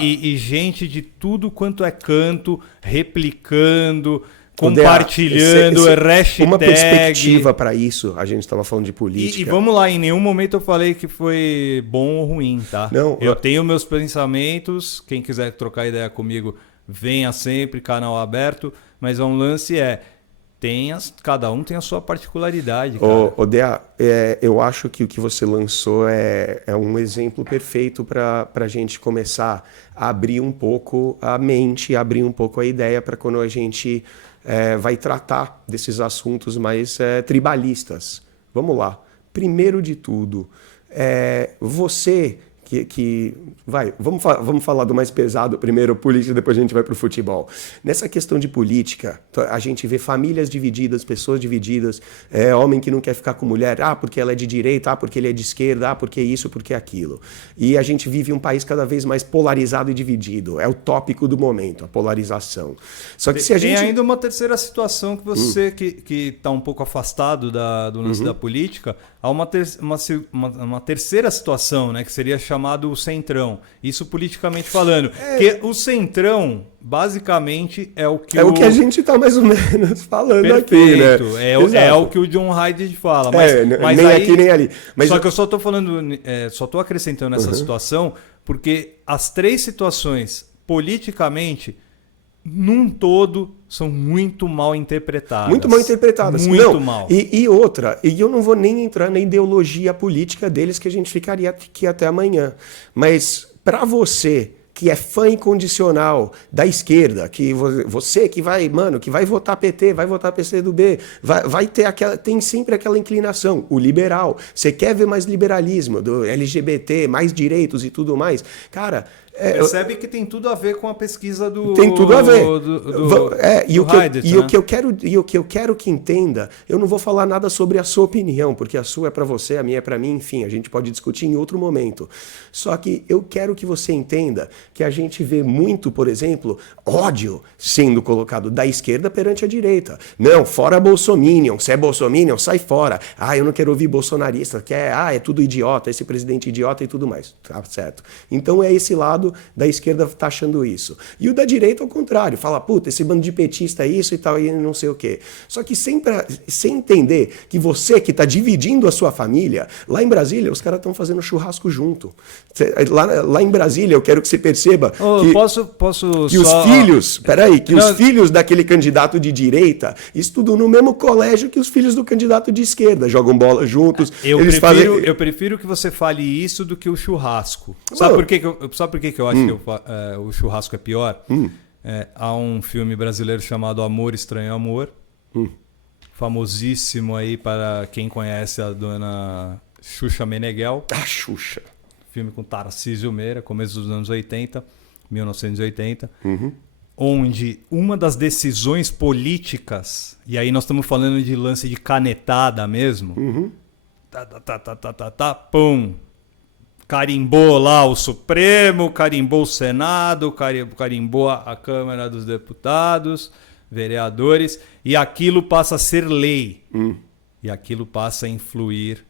e gente de tudo quanto é canto, replicando... compartilhando, hashtag. Uma perspectiva para isso, a gente estava falando de política. E vamos lá, em nenhum momento eu falei que foi bom ou ruim, tá? Não, eu tenho meus pensamentos, quem quiser trocar ideia comigo, venha sempre, canal aberto, mas um lance cada um tem a sua particularidade, cara. Ô, Dea, eu acho que o que você lançou é um exemplo perfeito para a gente começar a abrir um pouco a mente, abrir um pouco a ideia para quando a gente vai tratar desses assuntos mais tribalistas. Vamos lá. Primeiro de tudo, você... Vamos falar do mais pesado primeiro, política, depois a gente vai para o futebol. Nessa questão de política, a gente vê famílias divididas, pessoas divididas, homem que não quer ficar com mulher, porque ela é de direita, porque ele é de esquerda, porque isso, porque aquilo. E a gente vive um país cada vez mais polarizado e dividido. É o tópico do momento, a polarização. Só que se a gente... Tem ainda uma terceira situação que você que está um pouco afastado do lance da política, há uma terceira situação, né, que seria chamado o centrão. Isso politicamente falando. Que o centrão, basicamente, é o que a gente está mais ou menos falando. Perfeito. Aqui, né? É o que o John Hyde fala. Mas nem aí, aqui, nem ali. Só que eu só estou falando, só estou acrescentando essa situação, porque as três situações, politicamente, num todo, são muito mal interpretadas. Muito mal interpretadas. Muito mal. E outra, e eu não vou nem entrar na ideologia política deles, que a gente ficaria aqui até amanhã. Mas para você que é fã incondicional da esquerda, que você que vai votar PT, vai votar PCdoB, vai ter tem sempre aquela inclinação, o liberal. Você quer ver mais liberalismo, do LGBT, mais direitos e tudo mais. Cara... Percebe que tem tudo a ver com a pesquisa do... Tem tudo a ver. E o que eu quero que entenda, eu não vou falar nada sobre a sua opinião, porque a sua é para você, a minha é para mim, enfim, a gente pode discutir em outro momento. Só que eu quero que você entenda que a gente vê muito, por exemplo, ódio sendo colocado da esquerda perante a direita. Não, fora Bolsominion, se é Bolsominion, sai fora. Eu não quero ouvir bolsonarista, é tudo idiota, esse presidente idiota e tudo mais. Tá certo. Então é esse lado da esquerda tá achando isso. E o da direita, ao contrário, fala, puta, esse bando de petista é isso e tal, e não sei o quê. Só que sem entender que você que tá dividindo a sua família, lá em Brasília, os caras estão fazendo churrasco junto. Lá em Brasília, eu quero que você perceba que os filhos, os filhos daquele candidato de direita estudam no mesmo colégio que os filhos do candidato de esquerda, jogam bola juntos. Eu prefiro que você fale isso do que o churrasco. Sabe por que eu acho que o churrasco é pior? Há um filme brasileiro chamado Amor, Estranho Amor, famosíssimo aí para quem conhece a dona Xuxa Meneghel. Xuxa. Filme com Tarcísio Meira, começo dos anos 80, 1980, onde uma das decisões políticas, e aí nós estamos falando de lance de canetada mesmo, pum, carimbou lá o Supremo, carimbou o Senado, carimbou a Câmara dos Deputados, vereadores, e aquilo passa a ser lei. E aquilo passa a influir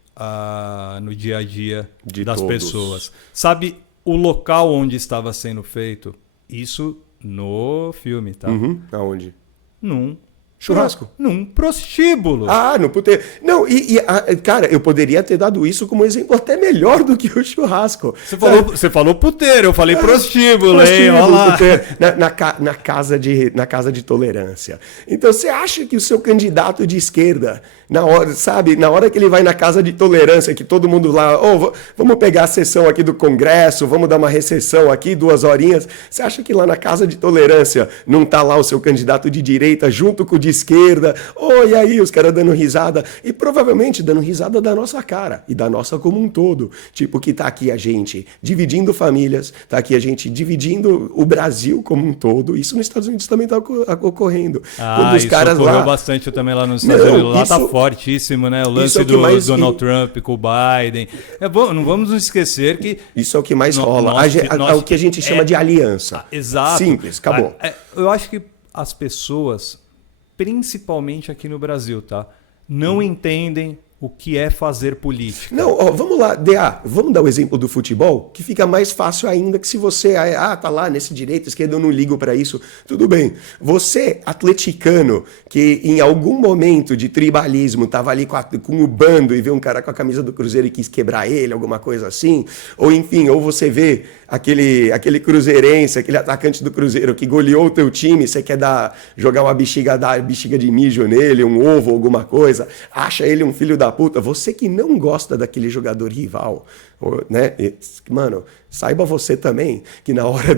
no dia a dia das pessoas. Sabe o local onde estava sendo feito? Isso no filme, tá? Aonde? Num churrasco. Num prostíbulo. No puteiro. Não, cara, eu poderia ter dado isso como exemplo até melhor do que o churrasco. Você falou puteiro, eu falei prostíbulo, hein? Olha lá. Puteiro, na casa de tolerância. Então, você acha que o seu candidato de esquerda, na hora que ele vai na casa de tolerância, que todo mundo lá, vamos pegar a sessão aqui do Congresso, vamos dar uma recessão aqui, 2 horinhas, você acha que lá na casa de tolerância não tá lá o seu candidato de direita junto com o de esquerda? E aí, os caras dando risada, e provavelmente dando risada da nossa cara, e da nossa como um todo. Tipo, que tá aqui a gente dividindo famílias, tá aqui a gente dividindo o Brasil como um todo. Isso nos Estados Unidos também tá ocorrendo. Quando os caras ocorreu bastante também lá nos Estados Unidos. Lá tá fortíssimo, né? O lance do Donald Trump com o Biden. Não vamos nos esquecer que... Isso é o que mais rola. É o que a gente chama de aliança. Exato. Simples, acabou. Eu acho que as pessoas, principalmente aqui no Brasil, tá? Não entendem o que é fazer política. Não, vamos lá, DA, vamos dar o exemplo do futebol, que fica mais fácil ainda que se você, tá lá nesse direito, esquerda, eu não ligo para isso, tudo bem. Você, atleticano, que em algum momento de tribalismo tava ali com o bando e vê um cara com a camisa do Cruzeiro e quis quebrar ele, alguma coisa assim, ou enfim, ou você vê aquele cruzeirense, aquele atacante do Cruzeiro que goleou o teu time, você quer jogar uma bexiga de mijo nele, um ovo, alguma coisa, acha ele um filho da puta. Você que não gosta daquele jogador rival, né? Mano, saiba você também que na hora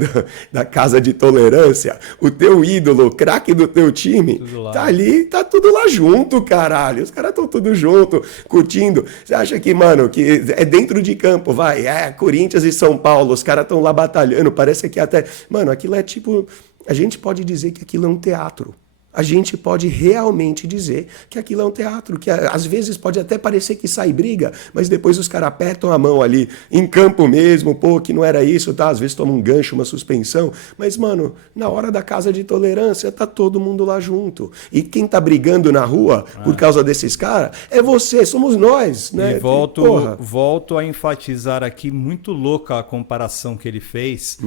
da casa de tolerância, o teu ídolo, o craque do teu time, tá ali, tá tudo lá junto, caralho. Os caras estão tudo junto, curtindo. Você acha que, mano, que é dentro de campo, vai, Corinthians e São Paulo, os caras estão lá batalhando, parece que até... Mano, aquilo é tipo... A gente pode dizer que aquilo é um teatro. A gente pode realmente dizer que aquilo é um teatro, que às vezes pode até parecer que sai briga, mas depois os caras apertam a mão ali, em campo mesmo, pô, que não era isso, tá? Às vezes toma um gancho, uma suspensão, mas, mano, na hora da casa de tolerância, tá todo mundo lá junto. E quem tá brigando na rua por causa desses caras é você, somos nós, né? E volto a enfatizar aqui, muito louca a comparação que ele fez...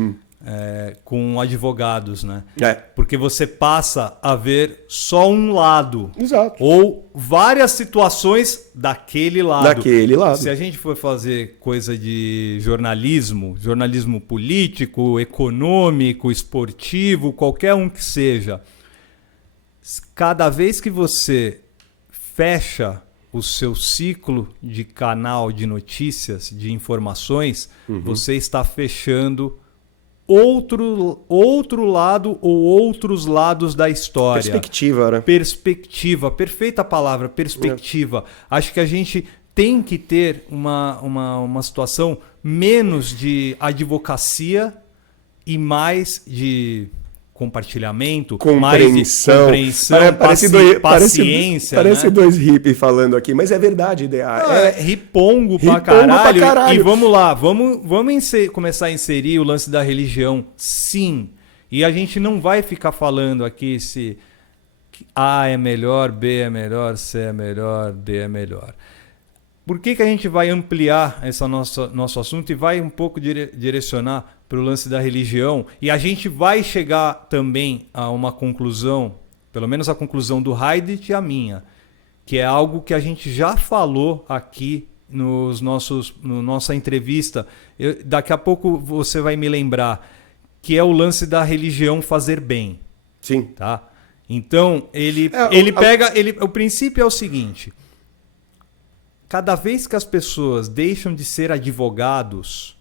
com advogados, né? Porque você passa a ver só um lado. Exato. Ou várias situações daquele lado. Daquele lado. Se a gente for fazer coisa de jornalismo político, econômico, esportivo, qualquer um que seja, cada vez que você fecha o seu ciclo de canal de notícias, de informações, você está fechando outro lado ou outros lados da história. Perspectiva, né? Perspectiva, perfeita palavra, perspectiva. Acho que a gente tem que ter uma situação menos de advocacia e mais de compartilhamento, compreensão, paciência. Parece dois hippies falando aqui, mas é verdade, ideia. Ripongo pra caralho. E vamos lá, vamos começar a inserir o lance da religião, sim. E a gente não vai ficar falando aqui se A é melhor, B é melhor, C é melhor, D é melhor. Por que a gente vai ampliar esse nosso assunto e vai um pouco direcionar para o lance da religião? E a gente vai chegar também a uma conclusão, pelo menos a conclusão do Heidrich e a minha, que é algo que a gente já falou aqui no nossa entrevista. Daqui a pouco você vai me lembrar, que é o lance da religião fazer bem. Sim. Tá? Então, o princípio é o seguinte... Cada vez que as pessoas deixam de ser advogados,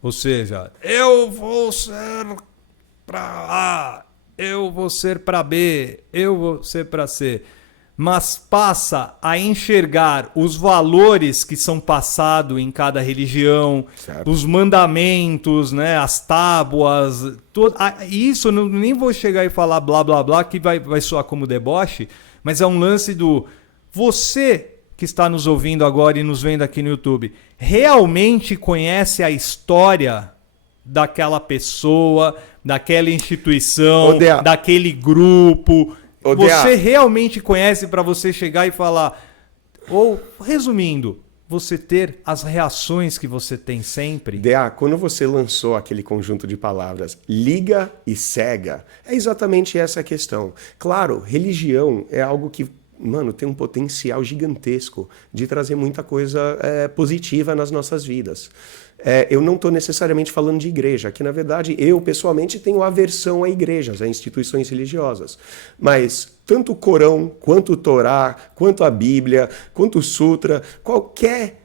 ou seja, eu vou ser para A, eu vou ser para B, eu vou ser para C, mas passa a enxergar os valores que são passados em cada religião, certo, os mandamentos, né, as tábuas, isso eu nem vou chegar e falar blá blá blá, que vai soar como deboche, mas é um lance do você que está nos ouvindo agora e nos vendo aqui no YouTube, realmente conhece a história daquela pessoa, daquela instituição, daquele grupo? Você realmente conhece para você chegar e falar... Ou, resumindo, você ter as reações que você tem sempre? Quando você lançou aquele conjunto de palavras, liga e cega, é exatamente essa a questão. Claro, religião é algo que... Mano, tem um potencial gigantesco de trazer muita coisa positiva nas nossas vidas. Eu não estou necessariamente falando de igreja, que na verdade eu pessoalmente tenho aversão a igrejas, a instituições religiosas. Mas tanto o Corão, quanto o Torá, quanto a Bíblia, quanto o Sutra, qualquer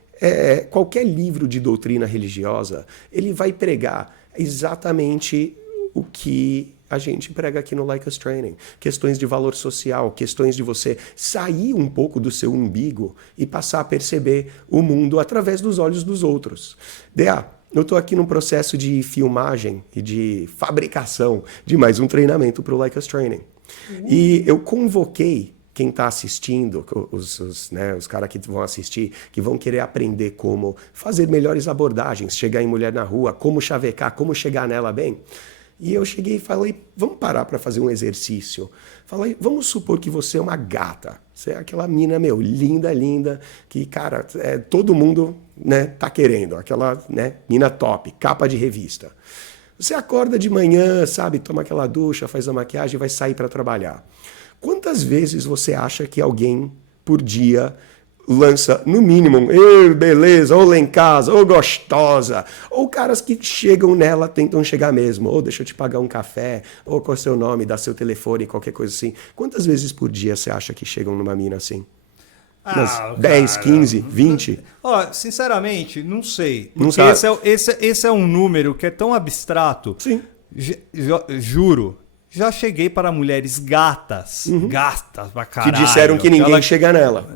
livro de doutrina religiosa, ele vai pregar exatamente o que a gente prega aqui no Like Us Training. Questões de valor social, questões de você sair um pouco do seu umbigo e passar a perceber o mundo através dos olhos dos outros. Eu estou aqui num processo de filmagem e de fabricação de mais um treinamento para o Like Us Training. E eu convoquei quem está assistindo, os caras que vão assistir, que vão querer aprender como fazer melhores abordagens, chegar em mulher na rua, como chavecar, como chegar nela bem. E eu cheguei e falei, vamos parar para fazer um exercício. Falei, vamos supor que você é uma gata. Você é aquela mina, linda, linda, que, cara, todo mundo, né, tá querendo. Aquela, né, mina top, capa de revista. Você acorda de manhã, sabe, toma aquela ducha, faz a maquiagem e vai sair para trabalhar. Quantas vezes você acha que alguém, por dia, lança, no mínimo, beleza, ou lá em casa, ou gostosa, ou caras que chegam nela, tentam chegar mesmo, ou deixa eu te pagar um café, ou qual é o seu nome, dá seu telefone, qualquer coisa assim. Quantas vezes por dia você acha que chegam numa mina assim? Umas 10, 15, 20? Ó, sinceramente, não sei. Não Porque sabe. esse é um número que é tão abstrato. Sim. Juro. Já cheguei para mulheres gatas. Gatas pra Que caralho. disseram que ninguém chega nela.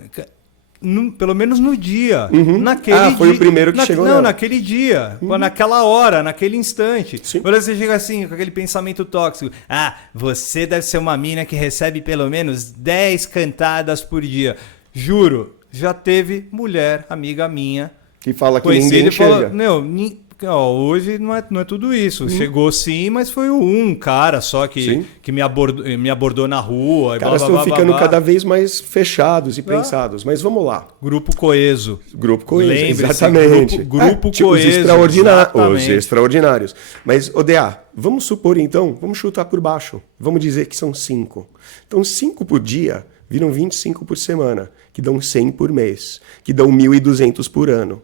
Pelo menos no dia. Naquele Ah, foi dia, o primeiro que chegou Não, nela. naquele dia. Naquela hora, naquele instante. Sim. Quando você chega assim, com aquele pensamento tóxico. Ah, você deve ser uma mina que recebe pelo menos 10 cantadas por dia. Juro, já teve mulher, amiga minha, Que fala que conhecida ninguém e falou, chega. hoje não é tudo isso. Chegou sim, mas foi um cara só que me abordou na rua. Os caras estão ficando cada vez mais fechados e pensados. Mas vamos lá. Grupo coeso. Grupo coeso, Lembre-se, exatamente. grupo tipo, coeso. Os extraordinários. Mas, Odeá, vamos supor então, vamos chutar por baixo. Vamos dizer que são 5. Então, 5 por dia viram 25 por semana, que dão 100 por mês, que dão 1.200 por ano.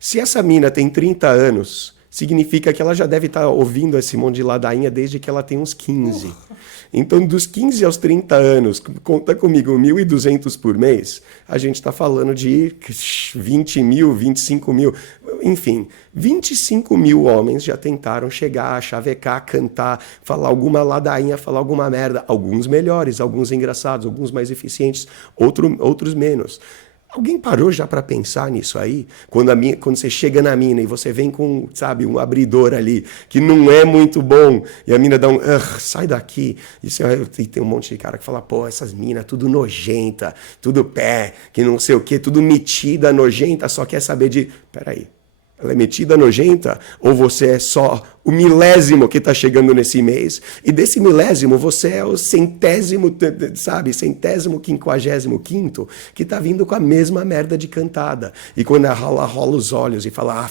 Se essa mina tem 30 anos, significa que ela já deve estar ouvindo esse monte de ladainha desde que ela tem uns 15. Então, dos 15 aos 30 anos, conta comigo, 1.200 por mês, a gente está falando de 20 mil, 25 mil, enfim, 25 mil homens já tentaram chegar, chavecar, cantar, falar alguma ladainha, falar alguma merda. Alguns melhores, alguns engraçados, alguns mais eficientes, outros menos. Alguém parou já para pensar nisso aí? Quando você chega na mina e você vem com, sabe, um abridor ali, que não é muito bom, e a mina dá um, sai daqui. E tem um monte de cara que fala, pô, essas minas tudo nojenta, tudo pé, que não sei o quê, tudo metida, nojenta, só quer saber de... Peraí, ela é metida, nojenta? Ou você é só o milésimo que está chegando nesse mês? E desse milésimo, você é o centésimo, sabe? Centésimo, 55º, que está vindo com a mesma merda de cantada. E quando ela rola os olhos e fala,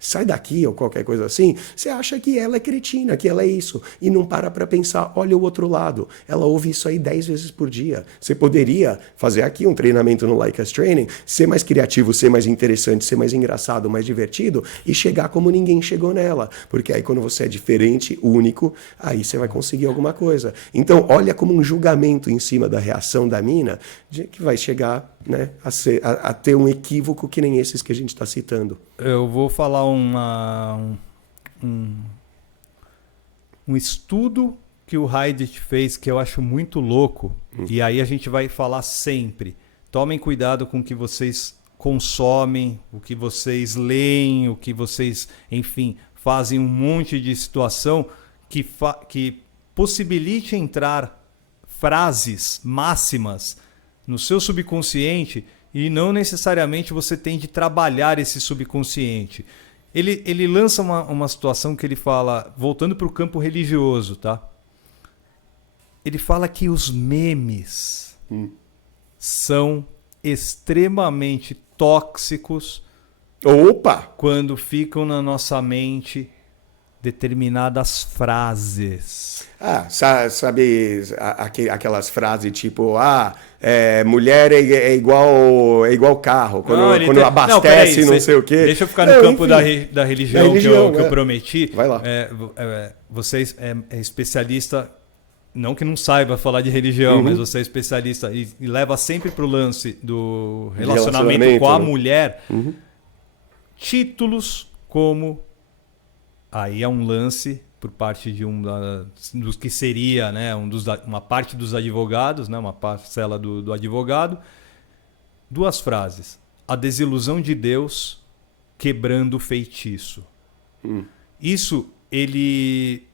sai daqui, ou qualquer coisa assim, você acha que ela é cretina, que ela é isso. E não para pensar, olha o outro lado. Ela ouve isso aí 10 vezes por dia. Você poderia fazer aqui um treinamento no Like Us Training, ser mais criativo, ser mais interessante, ser mais engraçado, mais divertido, e chegar como ninguém chegou nela. Porque aí quando você é diferente, único, aí você vai conseguir alguma coisa. Então, olha como um julgamento em cima da reação da mina, que vai chegar, né, a ter um equívoco que nem esses que a gente está citando. Eu vou falar um estudo que o Haidt fez que eu acho muito louco, e aí a gente vai falar sempre. Tomem cuidado com o que vocês consomem, o que vocês leem, o que vocês, enfim, fazem um monte de situação que possibilite entrar frases máximas no seu subconsciente e não necessariamente você tem de trabalhar esse subconsciente. Ele lança uma situação que ele fala, voltando para o campo religioso, tá? Ele fala que os memes são extremamente tóxicos. Opa! Quando ficam na nossa mente determinadas frases. Sabe aquelas frases tipo, mulher é igual carro, quando abastece, não sei o quê. Deixa eu ficar no campo da religião, que eu prometi. Vai lá. Você é especialista, não que não saiba falar de religião, mas você é especialista e leva sempre para o lance do relacionamento com a mulher. Títulos como... Aí é um lance por parte de dos que seria, né, uma parte dos advogados, né, uma parcela do advogado. 2 frases. A desilusão de Deus quebrando o feitiço. Isso, ele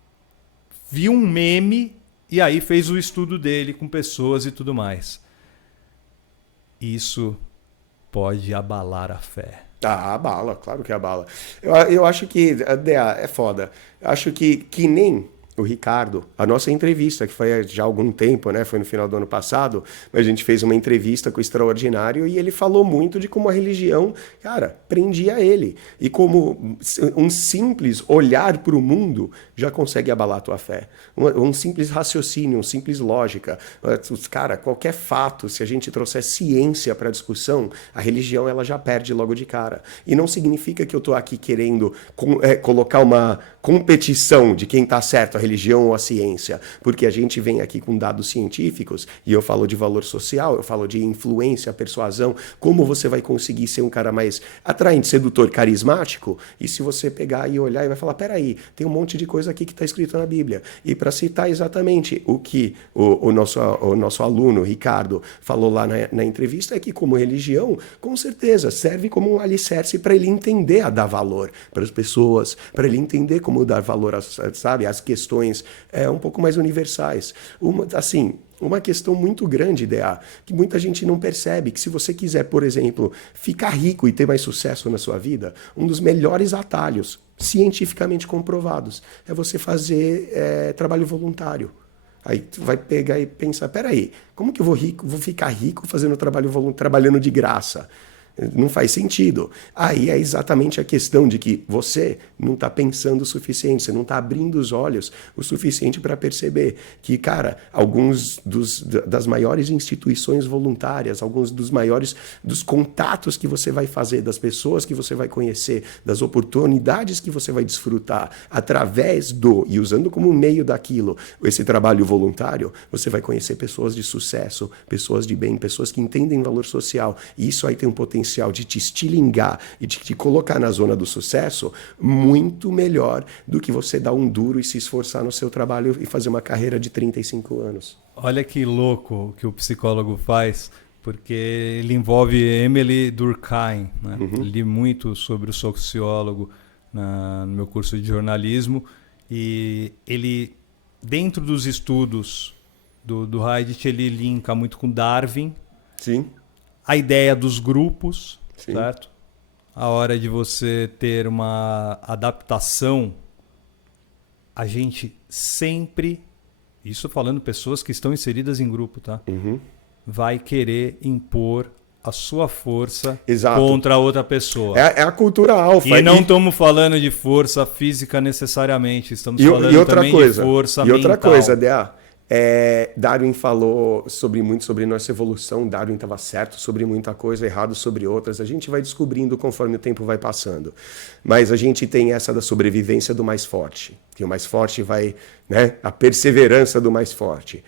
viu um meme e aí fez o estudo dele com pessoas e tudo mais. Isso pode abalar a fé. Abala, claro que abala. Eu acho que é foda. Eu acho que nem o Ricardo, a nossa entrevista, que foi já há algum tempo, né? Foi no final do ano passado, mas a gente fez uma entrevista com o Extraordinário e ele falou muito de como a religião, cara, prendia ele. E como um simples olhar para o mundo já consegue abalar a tua fé. Um simples raciocínio, um simples lógica. Cara, qualquer fato, se a gente trouxer ciência para a discussão, a religião ela já perde logo de cara. E não significa que eu estou aqui querendo colocar uma competição de quem está certo, a religião ou a ciência, porque a gente vem aqui com dados científicos e eu falo de valor social, eu falo de influência, persuasão, como você vai conseguir ser um cara mais atraente, sedutor, carismático, e se você pegar e olhar e vai falar, peraí, tem um monte de coisa aqui que está escrito na Bíblia. E para citar exatamente o que o nosso aluno, Ricardo, falou lá na entrevista, é que como religião, com certeza, serve como um alicerce para ele entender a dar valor para as pessoas, para ele entender como dar valor às questões um pouco mais universais. Uma questão muito grande, DA, que muita gente não percebe, que se você quiser, por exemplo, ficar rico e ter mais sucesso na sua vida, um dos melhores atalhos, cientificamente comprovados, é você fazer trabalho voluntário. Aí tu vai pegar e pensar, peraí, como que eu vou ficar rico fazendo trabalho voluntário, trabalhando de graça? Não faz sentido. Aí é exatamente a questão de que você não está pensando o suficiente, você não está abrindo os olhos o suficiente para perceber que, cara, alguns das maiores instituições voluntárias, alguns dos contatos que você vai fazer, das pessoas que você vai conhecer, das oportunidades que você vai desfrutar através e usando como meio daquilo, esse trabalho voluntário, você vai conhecer pessoas de sucesso, pessoas de bem, pessoas que entendem valor social. E isso aí tem um potencial de te estilingar e de te colocar na zona do sucesso muito melhor do que você dar um duro e se esforçar no seu trabalho e fazer uma carreira de 35 anos. Olha que louco o que o psicólogo faz, porque ele envolve Emily Durkheim, né? Li muito sobre o sociólogo no meu curso de jornalismo e ele, dentro dos estudos do Heidegger, ele linka muito com Darwin. Sim. A ideia dos grupos, Sim. certo? A hora de você ter uma adaptação, a gente sempre, isso falando pessoas que estão inseridas em grupo, tá? Vai querer impor a sua força contra a outra pessoa. É a cultura alfa. E não estamos falando de força física necessariamente, estamos falando também de força mental. E outra coisa, DA, Darwin falou muito sobre nossa evolução, Darwin estava certo sobre muita coisa, errado sobre outras, a gente vai descobrindo conforme o tempo vai passando, mas a gente tem essa da sobrevivência do mais forte, que o mais forte vai, né, a perseverança do mais forte,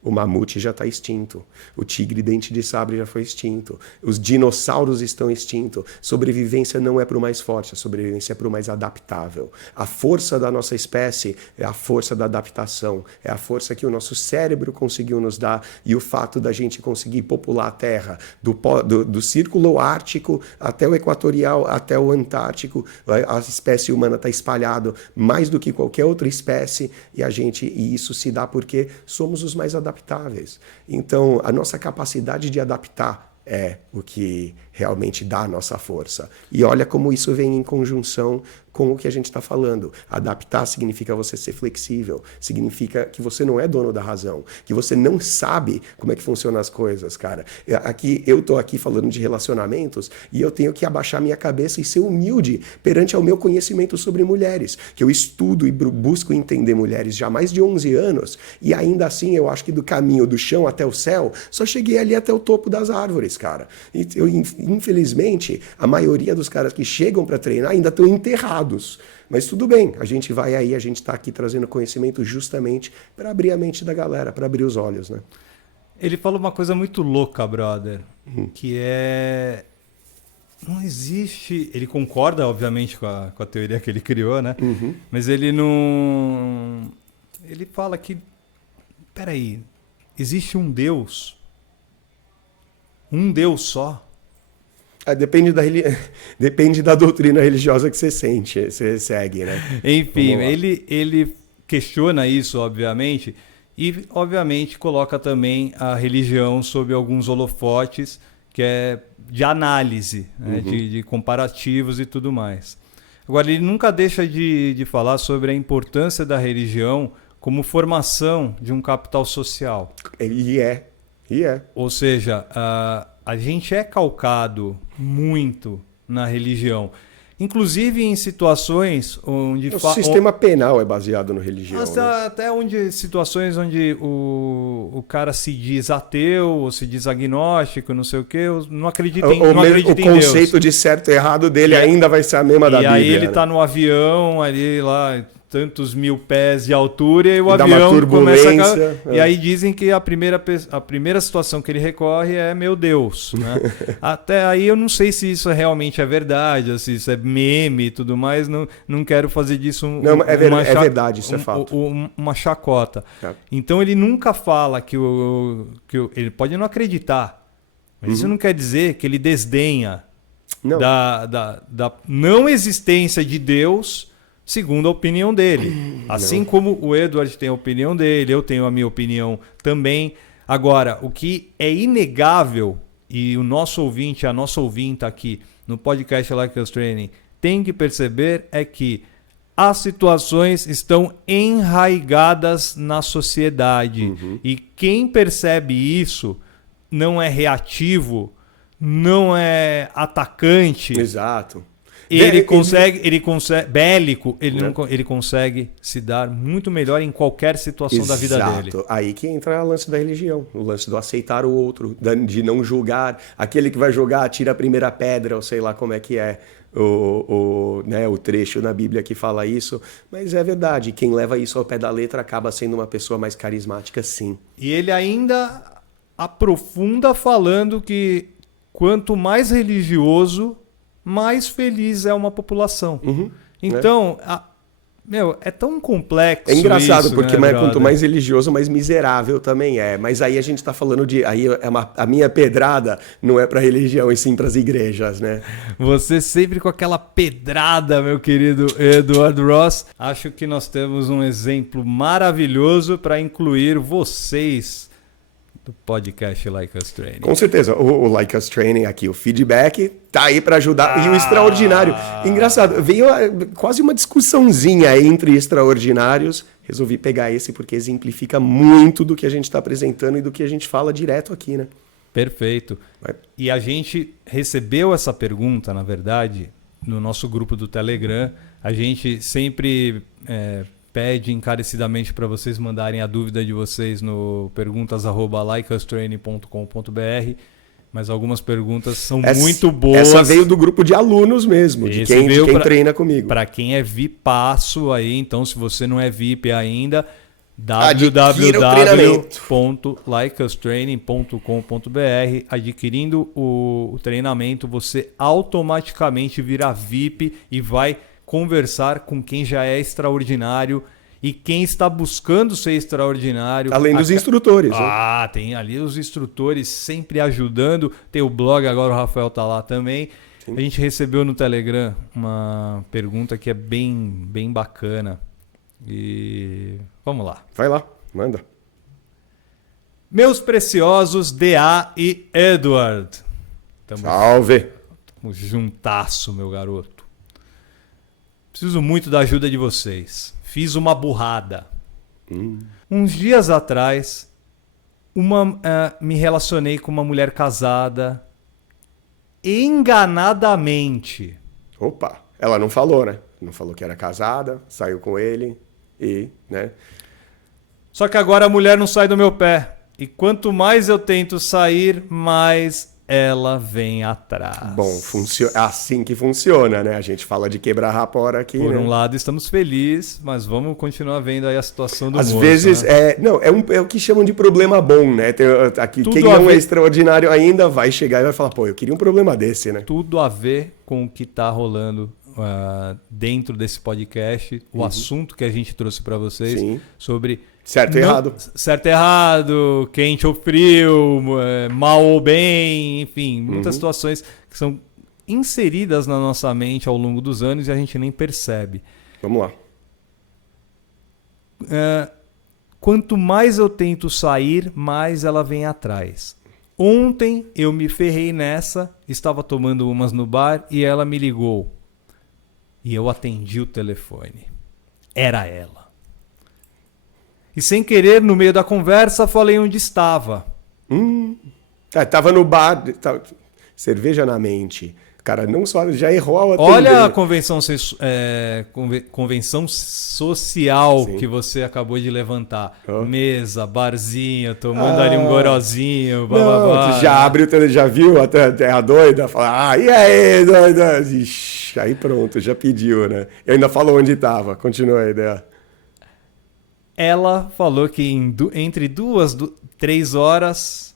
o mamute já está extinto, o tigre dente de sabre já foi extinto, os dinossauros estão extintos. Sobrevivência não é para o mais forte, a sobrevivência é para o mais adaptável. A força da nossa espécie é a força da adaptação, é a força que o nosso cérebro conseguiu nos dar e o fato da gente conseguir popular a Terra, do círculo ártico até o equatorial, até o antártico, a espécie humana está espalhada mais do que qualquer outra espécie e isso se dá porque somos os mais adaptáveis. Então, a nossa capacidade de adaptar é o que realmente dá a nossa força. E olha como isso vem em conjunção com o que a gente está falando. Adaptar significa você ser flexível, significa que você não é dono da razão, que você não sabe como é que funcionam as coisas, cara. Eu estou aqui falando de relacionamentos e eu tenho que abaixar minha cabeça e ser humilde perante ao meu conhecimento sobre mulheres, que eu estudo e busco entender mulheres já há mais de 11 anos e ainda assim eu acho que do caminho do chão até o céu, só cheguei ali até o topo das árvores, cara. E infelizmente, a maioria dos caras que chegam para treinar ainda estão enterrados. Mas tudo bem, a gente vai aí, a gente está aqui trazendo conhecimento justamente para abrir a mente da galera, para abrir os olhos, né? Ele fala uma coisa muito louca, brother, que é... Não existe... Ele concorda, obviamente, com a teoria que ele criou, né? Mas ele não... Ele fala que... Peraí, existe um Deus só? Depende da doutrina religiosa que você segue, né? Enfim, ele questiona isso, obviamente, e, obviamente, coloca também a religião sob alguns holofotes, que é de análise, né? De comparativos e tudo mais. Agora, ele nunca deixa de falar sobre a importância da religião como formação de um capital social. E é. Ou seja, a gente é calcado muito na religião. Inclusive em situações onde... O sistema penal é baseado na religião. Até situações onde o cara se diz ateu, ou se diz agnóstico, não sei o quê, não acredita em Deus. O conceito de certo e errado dele ainda vai ser a mesma da Bíblia. E aí ele tá no avião, ali lá... tantos 1000 pés de altura e o avião começa a... E aí dizem que a primeira situação que ele recorre é meu Deus, né? Até aí eu não sei se isso realmente é verdade, se isso é meme e tudo mais, não quero fazer disso é verdade, isso é fato. Uma chacota. Então ele nunca fala que ele pode não acreditar, mas isso não quer dizer que ele desdenha da não existência de Deus, segundo a opinião dele. Assim como o Edward tem a opinião dele, eu tenho a minha opinião também. Agora, o que é inegável, e o nosso ouvinte, a nossa ouvinta aqui no podcast Like Us Training tem que perceber, é que as situações estão enraigadas na sociedade. E quem percebe isso não é reativo, não é atacante. Exato. Ele consegue bélico, ele consegue se dar muito melhor em qualquer situação da vida dele. Aí que entra o lance da religião, o lance do aceitar o outro, de não julgar. Aquele que vai julgar, tira a primeira pedra, ou sei lá como é que é o trecho na Bíblia que fala isso. Mas é verdade, quem leva isso ao pé da letra acaba sendo uma pessoa mais carismática, sim. E ele ainda aprofunda falando que quanto mais religioso, mais feliz é uma população. Então, é tão complexo. É engraçado, isso, porque né, quanto mais religioso, mais miserável também é. Mas aí a gente está falando de... Aí a minha pedrada não é para religião, e sim para as igrejas, né? Você sempre com aquela pedrada, meu querido Edward Ross. Acho que nós temos um exemplo maravilhoso para incluir vocês do podcast Like Us Training. Com certeza, o Like Us Training aqui, o feedback tá aí para ajudar. E o extraordinário, engraçado, veio quase uma discussãozinha entre extraordinários. Resolvi pegar esse porque exemplifica muito do que a gente está apresentando e do que a gente fala direto aqui, né? Perfeito. E a gente recebeu essa pergunta, na verdade, no nosso grupo do Telegram. A gente sempre pede encarecidamente para vocês mandarem a dúvida de vocês no perguntas@likeustraining.com.br, mas algumas perguntas são muito boas. Essa veio do grupo de alunos mesmo, de quem treina comigo. Para quem é VIPaço aí, então se você não é VIP ainda, www.likeustraining.com.br. Adquirindo o treinamento, você automaticamente vira VIP e vai conversar com quem já é extraordinário e quem está buscando ser extraordinário. Além dos instrutores. Tem ali os instrutores sempre ajudando. Tem o blog, agora o Rafael está lá também. Sim. A gente recebeu no Telegram uma pergunta que é bem bacana. E vamos lá. Vai lá, manda. Meus preciosos DA e Edward. Salve! Tamo juntasso, meu garoto. Preciso muito da ajuda de vocês. Fiz uma burrada. Uns dias atrás, me relacionei com uma mulher casada enganadamente. Opa, ela não falou, né? Não falou que era casada, saiu com ele e, né? Só que agora a mulher não sai do meu pé. E quanto mais eu tento sair, mais ela vem atrás. Bom, assim que funciona, né? A gente fala de quebrar rapora aqui, Por né? um lado, estamos felizes, mas vamos continuar vendo aí a situação do moço. Às vezes, né? É o que chamam de problema bom, né? Quem não é extraordinário ainda vai chegar e vai falar, pô, eu queria um problema desse, né? Tudo a ver com o que está rolando dentro desse podcast, o assunto que a gente trouxe para vocês. Sim. Sobre... Certo e errado. Certo e errado, quente ou frio, mal ou bem, enfim, muitas situações que são inseridas na nossa mente ao longo dos anos e a gente nem percebe. Vamos lá. Quanto mais eu tento sair, mais ela vem atrás. Ontem eu me ferrei nessa, estava tomando umas no bar e ela me ligou. E eu atendi o telefone. Era ela. E sem querer, no meio da conversa, falei onde estava. Tava no bar, cerveja na mente. O cara não só já errou ao atender. Olha a convenção social Sim. que você acabou de levantar. Mesa, barzinho, tomando ali um gorozinho, bababá. Não, já abre o telefone, já viu até a doida, fala, e aí, doida? Ixi, aí pronto, já pediu, né? E ainda falou onde estava, continua a ideia. Ela falou que entre 2 e 3 horas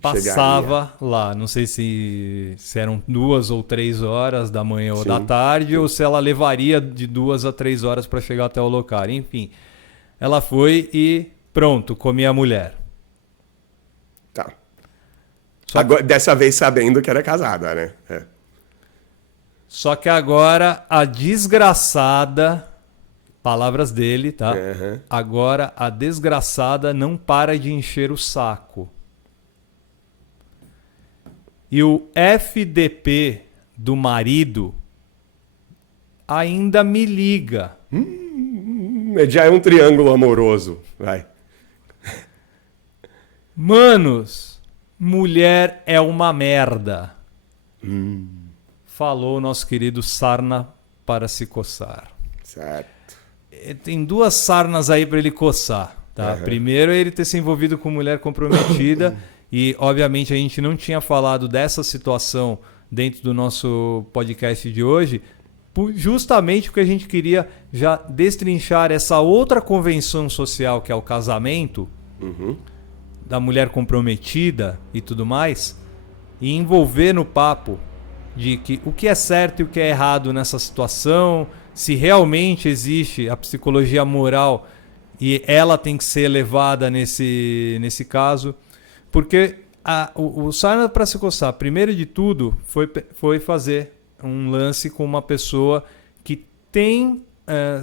passava lá. Não sei se eram 2 ou 3 horas da manhã ou da tarde, ou se ela levaria de 2 a 3 horas para chegar até o local. Enfim, ela foi e pronto, comi a mulher. Tá. Agora, dessa vez sabendo que era casada, né? É. Só que agora a desgraçada, palavras dele, tá? Agora a desgraçada não para de encher o saco. E o FDP do marido ainda me liga. Já é um triângulo amoroso, vai. Manos, mulher é uma merda. Falou o nosso querido Sarna para se coçar. Certo. Tem 2 sarnas aí para ele coçar. Tá? Primeiro, ele ter se envolvido com mulher comprometida. E, obviamente, a gente não tinha falado dessa situação dentro do nosso podcast de hoje, justamente porque a gente queria já destrinchar essa outra convenção social, que é o casamento, da mulher comprometida e tudo mais, e envolver no papo de que o que é certo e o que é errado nessa situação, se realmente existe a psicologia moral e ela tem que ser levada nesse caso. Porque o Sarna para se coçar, primeiro de tudo, foi fazer um lance com uma pessoa que tem,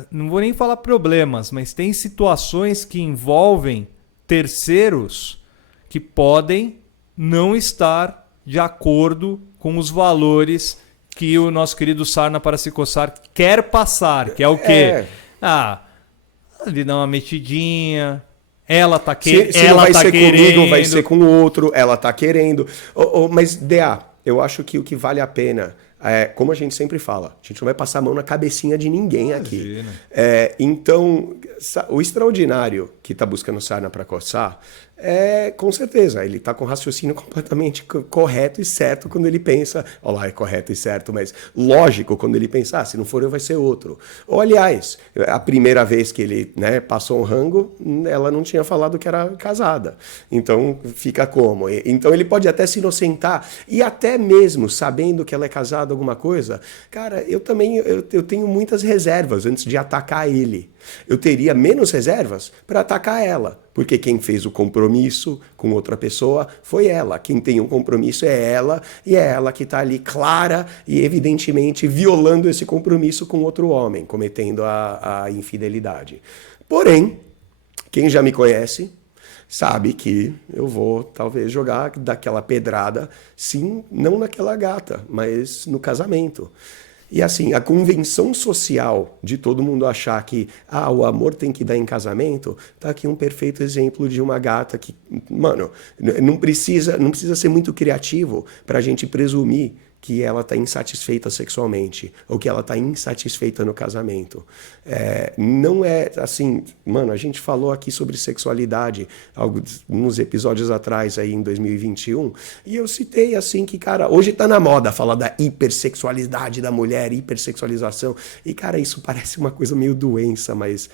não vou nem falar problemas, mas tem situações que envolvem terceiros que podem não estar de acordo com os valores que o nosso querido Sarna para se coçar quer passar, que é o quê? Ele dá uma metidinha... Ela tá querendo. Se não vai ser comigo, vai ser com o outro. Ela tá querendo. Mas, DA, eu acho que o que vale a pena como a gente sempre fala, a gente não vai passar a mão na cabecinha de ninguém aqui. Então, o extraordinário que está buscando Sarna para coçar, com certeza, ele está com o raciocínio completamente correto e certo quando ele pensa, olha lá, é correto e certo, mas lógico quando ele pensa, se não for eu vai ser outro. Ou, aliás, a primeira vez que ele passou um rango, ela não tinha falado que era casada. Então, fica como? Então, ele pode até se inocentar e até mesmo sabendo que ela é casada, alguma coisa, cara, eu tenho muitas reservas antes de atacar ele. Eu teria menos reservas para atacar ela, porque quem fez o compromisso com outra pessoa foi ela. Quem tem um compromisso é ela, e é ela que está ali clara e evidentemente violando esse compromisso com outro homem, cometendo a infidelidade. Porém, quem já me conhece sabe que eu vou talvez jogar daquela pedrada, sim, não naquela gata, mas no casamento. E assim, a convenção social de todo mundo achar que o amor tem que dar em casamento, tá aqui um perfeito exemplo de uma gata que, mano, não precisa ser muito criativo pra gente presumir que ela está insatisfeita sexualmente ou que ela está insatisfeita no casamento. Não é assim, mano, a gente falou aqui sobre sexualidade uns episódios atrás aí em 2021 e eu citei assim que, cara, hoje tá na moda falar da hipersexualidade da mulher, hipersexualização e, cara, isso parece uma coisa meio doença, mas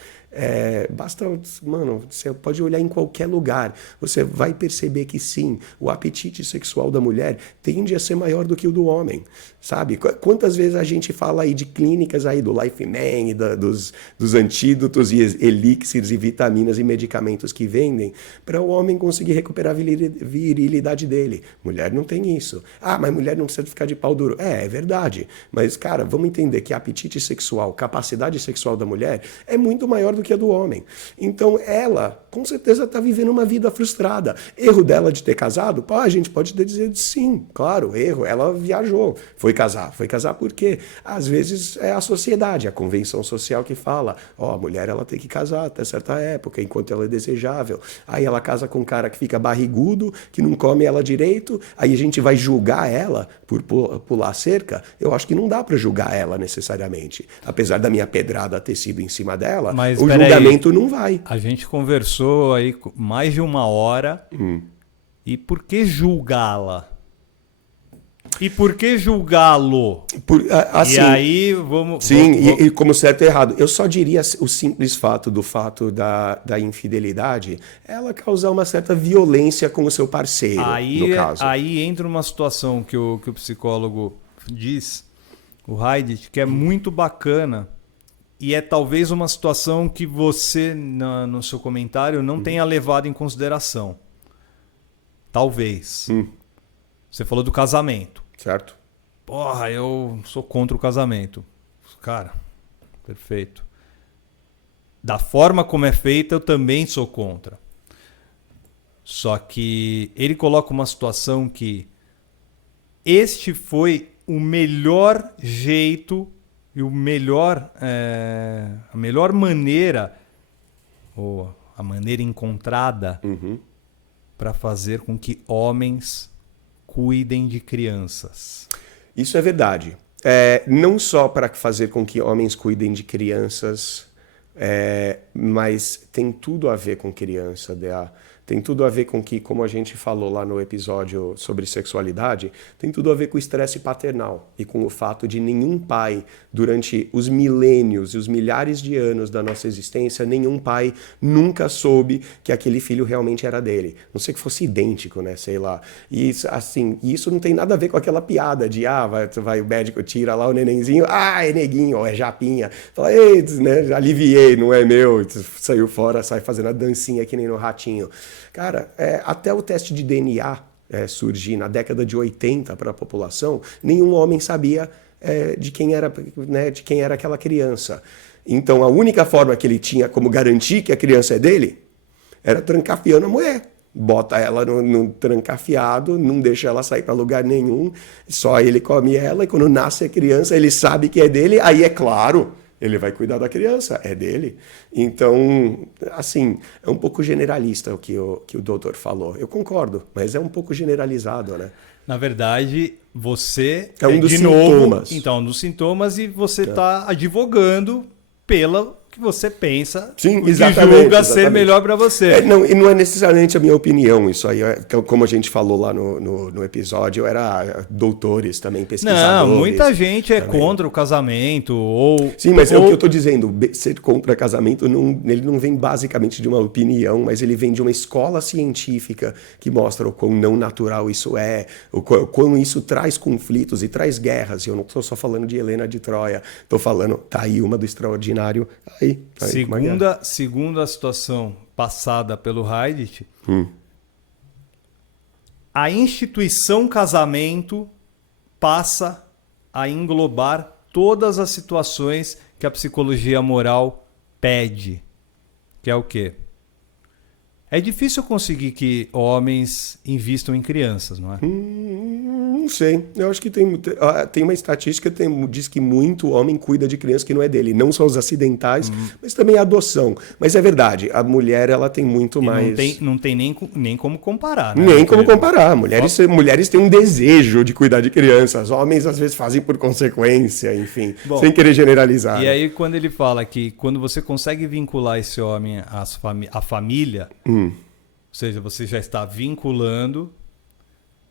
basta, mano, você pode olhar em qualquer lugar, você vai perceber que sim, o apetite sexual da mulher tende a ser maior do que o do homem, sabe? Quantas vezes a gente fala aí de clínicas aí do Life Man e dos antídotos e elixires e vitaminas e medicamentos que vendem para o homem conseguir recuperar a virilidade dele. Mulher não tem isso. Mas mulher não precisa ficar de pau duro. É verdade. Mas, cara, vamos entender que apetite sexual, capacidade sexual da mulher é muito maior do que a do homem. Então, ela com certeza está vivendo uma vida frustrada. Erro dela de ter casado? Pô, a gente pode dizer sim, claro, erro. Ela viajou, foi casar. Foi casar por quê? Às vezes é a sociedade, a convenção social que fala, a mulher ela tem que casar até certa época, enquanto ela é desejável. Aí ela casa com um cara que fica barrigudo, que não come ela direito, aí a gente vai julgar ela por pular a cerca. Eu acho que não dá para julgar ela necessariamente. Apesar da minha pedrada ter sido em cima dela, mas, o julgamento não vai. A gente conversou aí mais de 1 hora. E por que julgá-la? E por que julgá-lo? Assim, e aí vamos... Sim, e como certo e errado. Eu só diria o simples fato da infidelidade, ela causar uma certa violência com o seu parceiro, no caso. Aí entra uma situação que o psicólogo diz, o Heidich, que é muito bacana. E é talvez uma situação que você, no seu comentário, não tenha levado em consideração. Talvez. Você falou do casamento. Certo. Porra, eu sou contra o casamento. Cara, perfeito. Da forma como é feita, eu também sou contra. Só que ele coloca uma situação que este foi o melhor jeito e a melhor maneira, ou a maneira encontrada, para fazer com que homens cuidem de crianças. Isso é verdade. Não só para fazer com que homens cuidem de crianças, mas tem tudo a ver com criança, DA. Tem tudo a ver com que, como a gente falou lá no episódio sobre sexualidade, tem tudo a ver com o estresse paternal e com o fato de nenhum pai, durante os milênios e os milhares de anos da nossa existência, nenhum pai nunca soube que aquele filho realmente era dele. Não sei que fosse idêntico, né? Sei lá. E assim, isso não tem nada a ver com aquela piada de, vai o médico, tira lá o nenenzinho, é neguinho, ou é japinha. Fala, ei, né? Aliviei, não é meu. Saiu fora, sai fazendo a dancinha que nem no ratinho. Cara, até o teste de DNA surgir na década de 80 para a população, nenhum homem sabia de quem era, né, de quem era aquela criança. Então, a única forma que ele tinha como garantir que a criança é dele era trancafiando a mulher. Bota ela no trancafiado, não deixa ela sair para lugar nenhum, só ele come ela, e quando nasce a criança, ele sabe que é dele, aí é claro... Ele vai cuidar da criança, é dele. Então, assim, é um pouco generalista o que o doutor falou. Eu concordo, mas é um pouco generalizado, né? Na verdade, você é um dos de sintomas. Novo, então, um dos sintomas, e você está advogando pela que você pensa, sim, que julga ser melhor para você. E não é necessariamente a minha opinião, isso aí, como a gente falou lá no episódio, era doutores também, pesquisadores. Não, muita gente é também contra o casamento, ou... Sim, mas é o que eu estou dizendo, ser contra casamento, ele não vem basicamente de uma opinião, mas ele vem de uma escola científica que mostra o quão não natural isso é, o quão isso traz conflitos e traz guerras. E eu não estou só falando de Helena de Troia, estou falando, tá aí uma do Extraordinário... Segundo a situação passada pelo Heidich, a instituição casamento passa a englobar todas as situações que a psicologia moral pede. Que é o quê? É difícil conseguir que homens invistam em crianças, não é? Não sei. Eu acho que tem uma estatística que diz que muito homem cuida de criança que não é dele. Não só os acidentais, mas também a adoção. Mas é verdade, a mulher ela tem muito mais... Não tem nem como comparar, né? Nem como comparar. Mulheres têm um desejo de cuidar de crianças. Homens às vezes fazem por consequência, enfim. Bom, sem querer generalizar. E aí quando ele fala que quando você consegue vincular esse homem à família... Ou seja, você já está vinculando,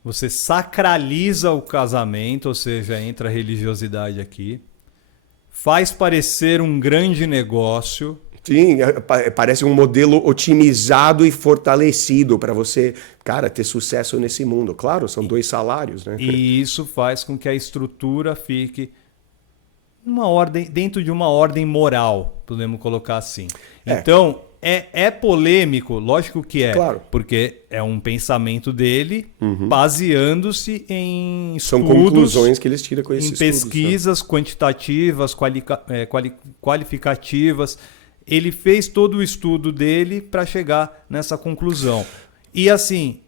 você sacraliza o casamento, ou seja, entra a religiosidade aqui, faz parecer um grande negócio. Sim, parece um modelo otimizado e fortalecido para você, cara, ter sucesso nesse mundo. Claro, são 2 salários, né? E isso faz com que a estrutura fique dentro de uma ordem moral, podemos colocar assim. Então... É polêmico, lógico que é, claro. Porque é um pensamento dele baseando-se em estudos, são conclusões que eles tiram com esses estudos, pesquisas quantitativas, qualificativas, ele fez todo o estudo dele para chegar nessa conclusão. E assim,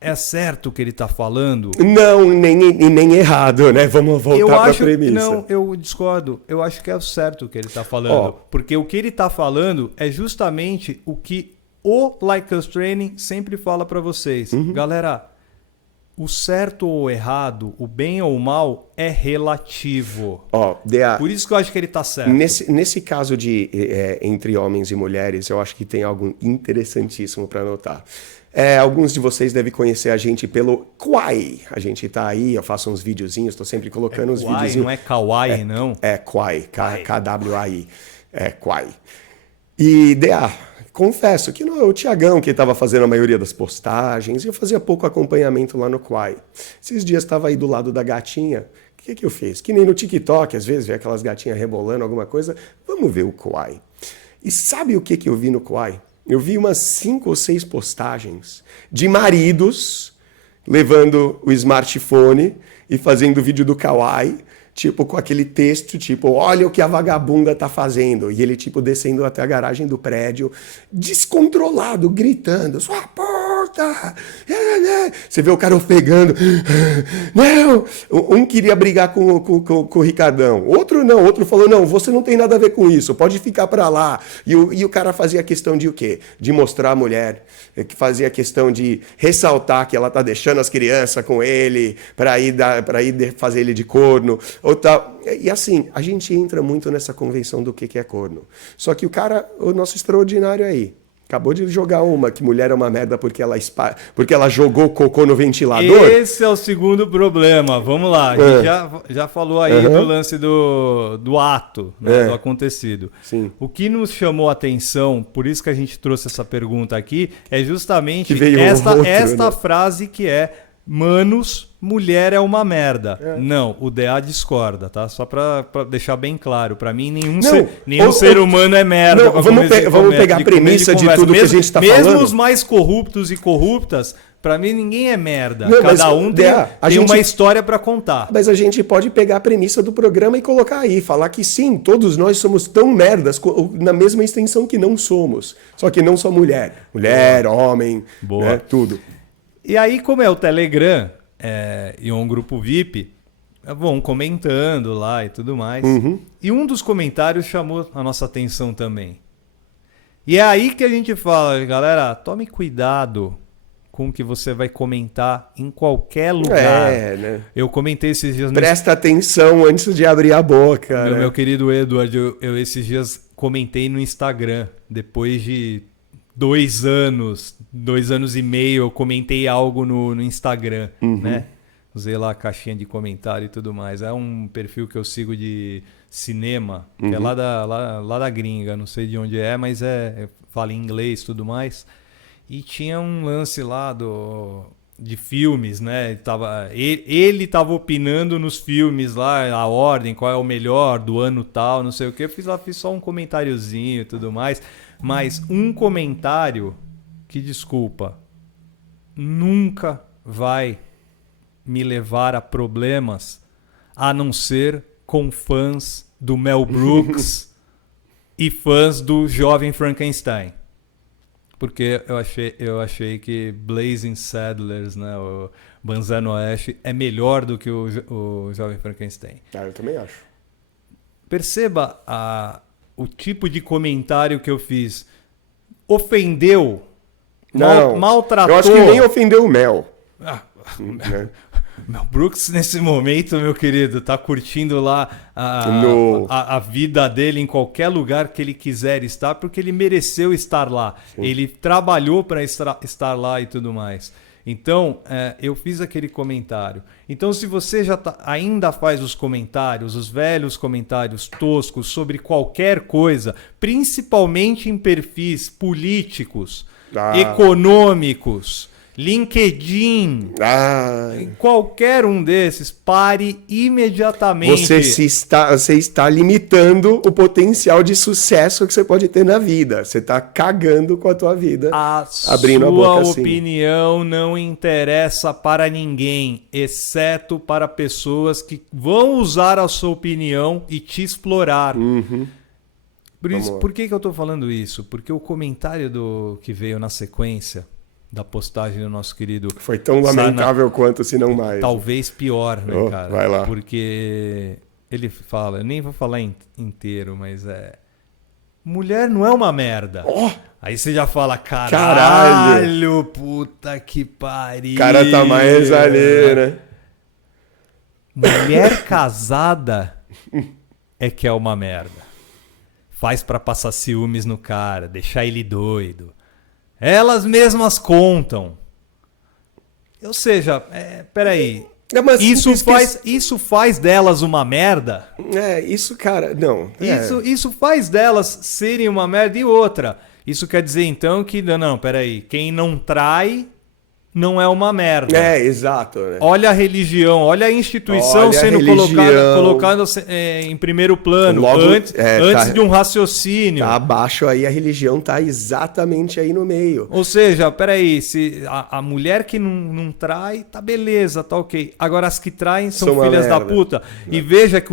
é certo o que ele está falando? Não, nem errado, né? Vamos voltar para a premissa. Não, eu discordo. Eu acho que é o certo o que ele está falando. Porque o que ele está falando é justamente o que o Like Us Training sempre fala para vocês. Galera, o certo ou errado, o bem ou o mal é relativo. Por isso que eu acho que ele está certo. Nesse caso de entre homens e mulheres, eu acho que tem algo interessantíssimo para notar. Alguns de vocês devem conhecer a gente pelo Quai. A gente tá aí, eu faço uns videozinhos, estou sempre colocando uns videozinhos. Não é Kawaii, não? É Quai, Kwai. É Quai. E confesso que não é o Tiagão que estava fazendo a maioria das postagens, e eu fazia pouco acompanhamento lá no Quai. Esses dias estava aí do lado da gatinha. O que eu fiz? Que nem no TikTok, às vezes, vê aquelas gatinhas rebolando alguma coisa. Vamos ver o Quai. E sabe o que eu vi no Quai? Eu vi umas 5 ou 6 postagens de maridos levando o smartphone e fazendo vídeo do Kawaii, tipo com aquele texto, tipo, olha o que a vagabunda tá fazendo. E ele, tipo, descendo até a garagem do prédio, descontrolado, gritando, sua puta! Você vê o cara ofegando. Não! Um queria brigar com o Ricardão. Outro não. Outro falou, não, você não tem nada a ver com isso, pode ficar pra lá. E o cara fazia questão de o quê? De mostrar a mulher, que fazia questão de ressaltar que ela tá deixando as crianças com ele, pra ir fazer ele de corno. Ou tal. E assim, a gente entra muito nessa convenção do que é corno. Só que o nosso extraordinário aí, acabou de jogar uma que mulher é uma merda porque ela jogou cocô no ventilador. Esse é o segundo problema. Vamos lá. A gente já falou aí do lance do ato, né, do acontecido. Sim. O que nos chamou a atenção, por isso que a gente trouxe essa pergunta aqui, é justamente esta frase que é: manos, mulher é uma merda. Não, o DA discorda, tá? Só pra deixar bem claro. Pra mim, nenhum ser humano é merda. Não, vamos pegar a premissa de tudo que a gente tá falando. Mesmo os mais corruptos e corruptas, pra mim ninguém é merda. Cada um tem uma história pra contar. Mas a gente pode pegar a premissa do programa e colocar aí. Falar que sim, todos nós somos tão merdas na mesma extensão que não somos. Só que não só mulher. Mulher, homem, né, tudo. E aí, como é o Telegram e um grupo VIP, vão comentando lá e tudo mais. E um dos comentários chamou a nossa atenção também. E é aí que a gente fala, galera, tome cuidado com o que você vai comentar em qualquer lugar. Né? Eu comentei esses dias... Presta atenção antes de abrir a boca. Meu querido Edward, eu esses dias comentei no Instagram, depois de 2 anos e meio, eu comentei algo no Instagram, né? Usei lá a caixinha de comentário e tudo mais. É um perfil que eu sigo de cinema, que é lá da gringa, não sei de onde é, mas fala em inglês e tudo mais. E tinha um lance lá de filmes, né? Ele tava opinando nos filmes lá, a ordem, qual é o melhor do ano tal, não sei o que. Eu fiz só um comentáriozinho e tudo mais. Mas um comentário que, desculpa, nunca vai me levar a problemas, a não ser com fãs do Mel Brooks e fãs do Jovem Frankenstein. Porque eu achei que Blazing Saddles, né, o Banzé no Oeste, é melhor do que o Jovem Frankenstein. Eu também acho. Perceba o tipo de comentário que eu fiz. Ofendeu? Não, maltratou? Eu acho que nem ofendeu o Mel. Mel Brooks, nesse momento, meu querido, tá curtindo lá a vida dele em qualquer lugar que ele quiser estar, porque ele mereceu estar lá. Sim. Ele trabalhou para estar lá e tudo mais. Então, eu fiz aquele comentário. Então, se você ainda faz os comentários, os velhos comentários toscos sobre qualquer coisa, principalmente em perfis políticos, econômicos, LinkedIn, qualquer um desses, pare imediatamente. Você está limitando o potencial de sucesso que você pode ter na vida. Você está cagando com a tua vida. Abrindo a boca assim. A sua opinião não interessa para ninguém, exceto para pessoas que vão usar a sua opinião e te explorar. Por que eu tô falando isso? Porque o comentário que veio na sequência da postagem do nosso querido... Foi tão lamentável quanto, se não mais. Talvez pior, né, cara? Vai lá. Porque ele fala, eu nem vou falar inteiro, mas mulher não é uma merda. Aí você já fala, caralho, puta que pariu. O cara tá mais ali, né? Mulher casada é que é uma merda. Faz pra passar ciúmes no cara, deixar ele doido. Elas mesmas contam. Ou seja, peraí. Isso faz delas uma merda? Isso, cara, não. Isso faz delas serem uma merda e outra. Isso quer dizer, então, que... Não, peraí. Quem não trai não é uma merda. Exato. Né? Olha a religião, olha a instituição sendo colocada em primeiro plano, logo, antes de um raciocínio. Tá abaixo aí, a religião tá exatamente aí no meio. Ou seja, peraí, se a mulher que não trai, tá beleza, tá ok. Agora as que traem são filhas da puta. E veja que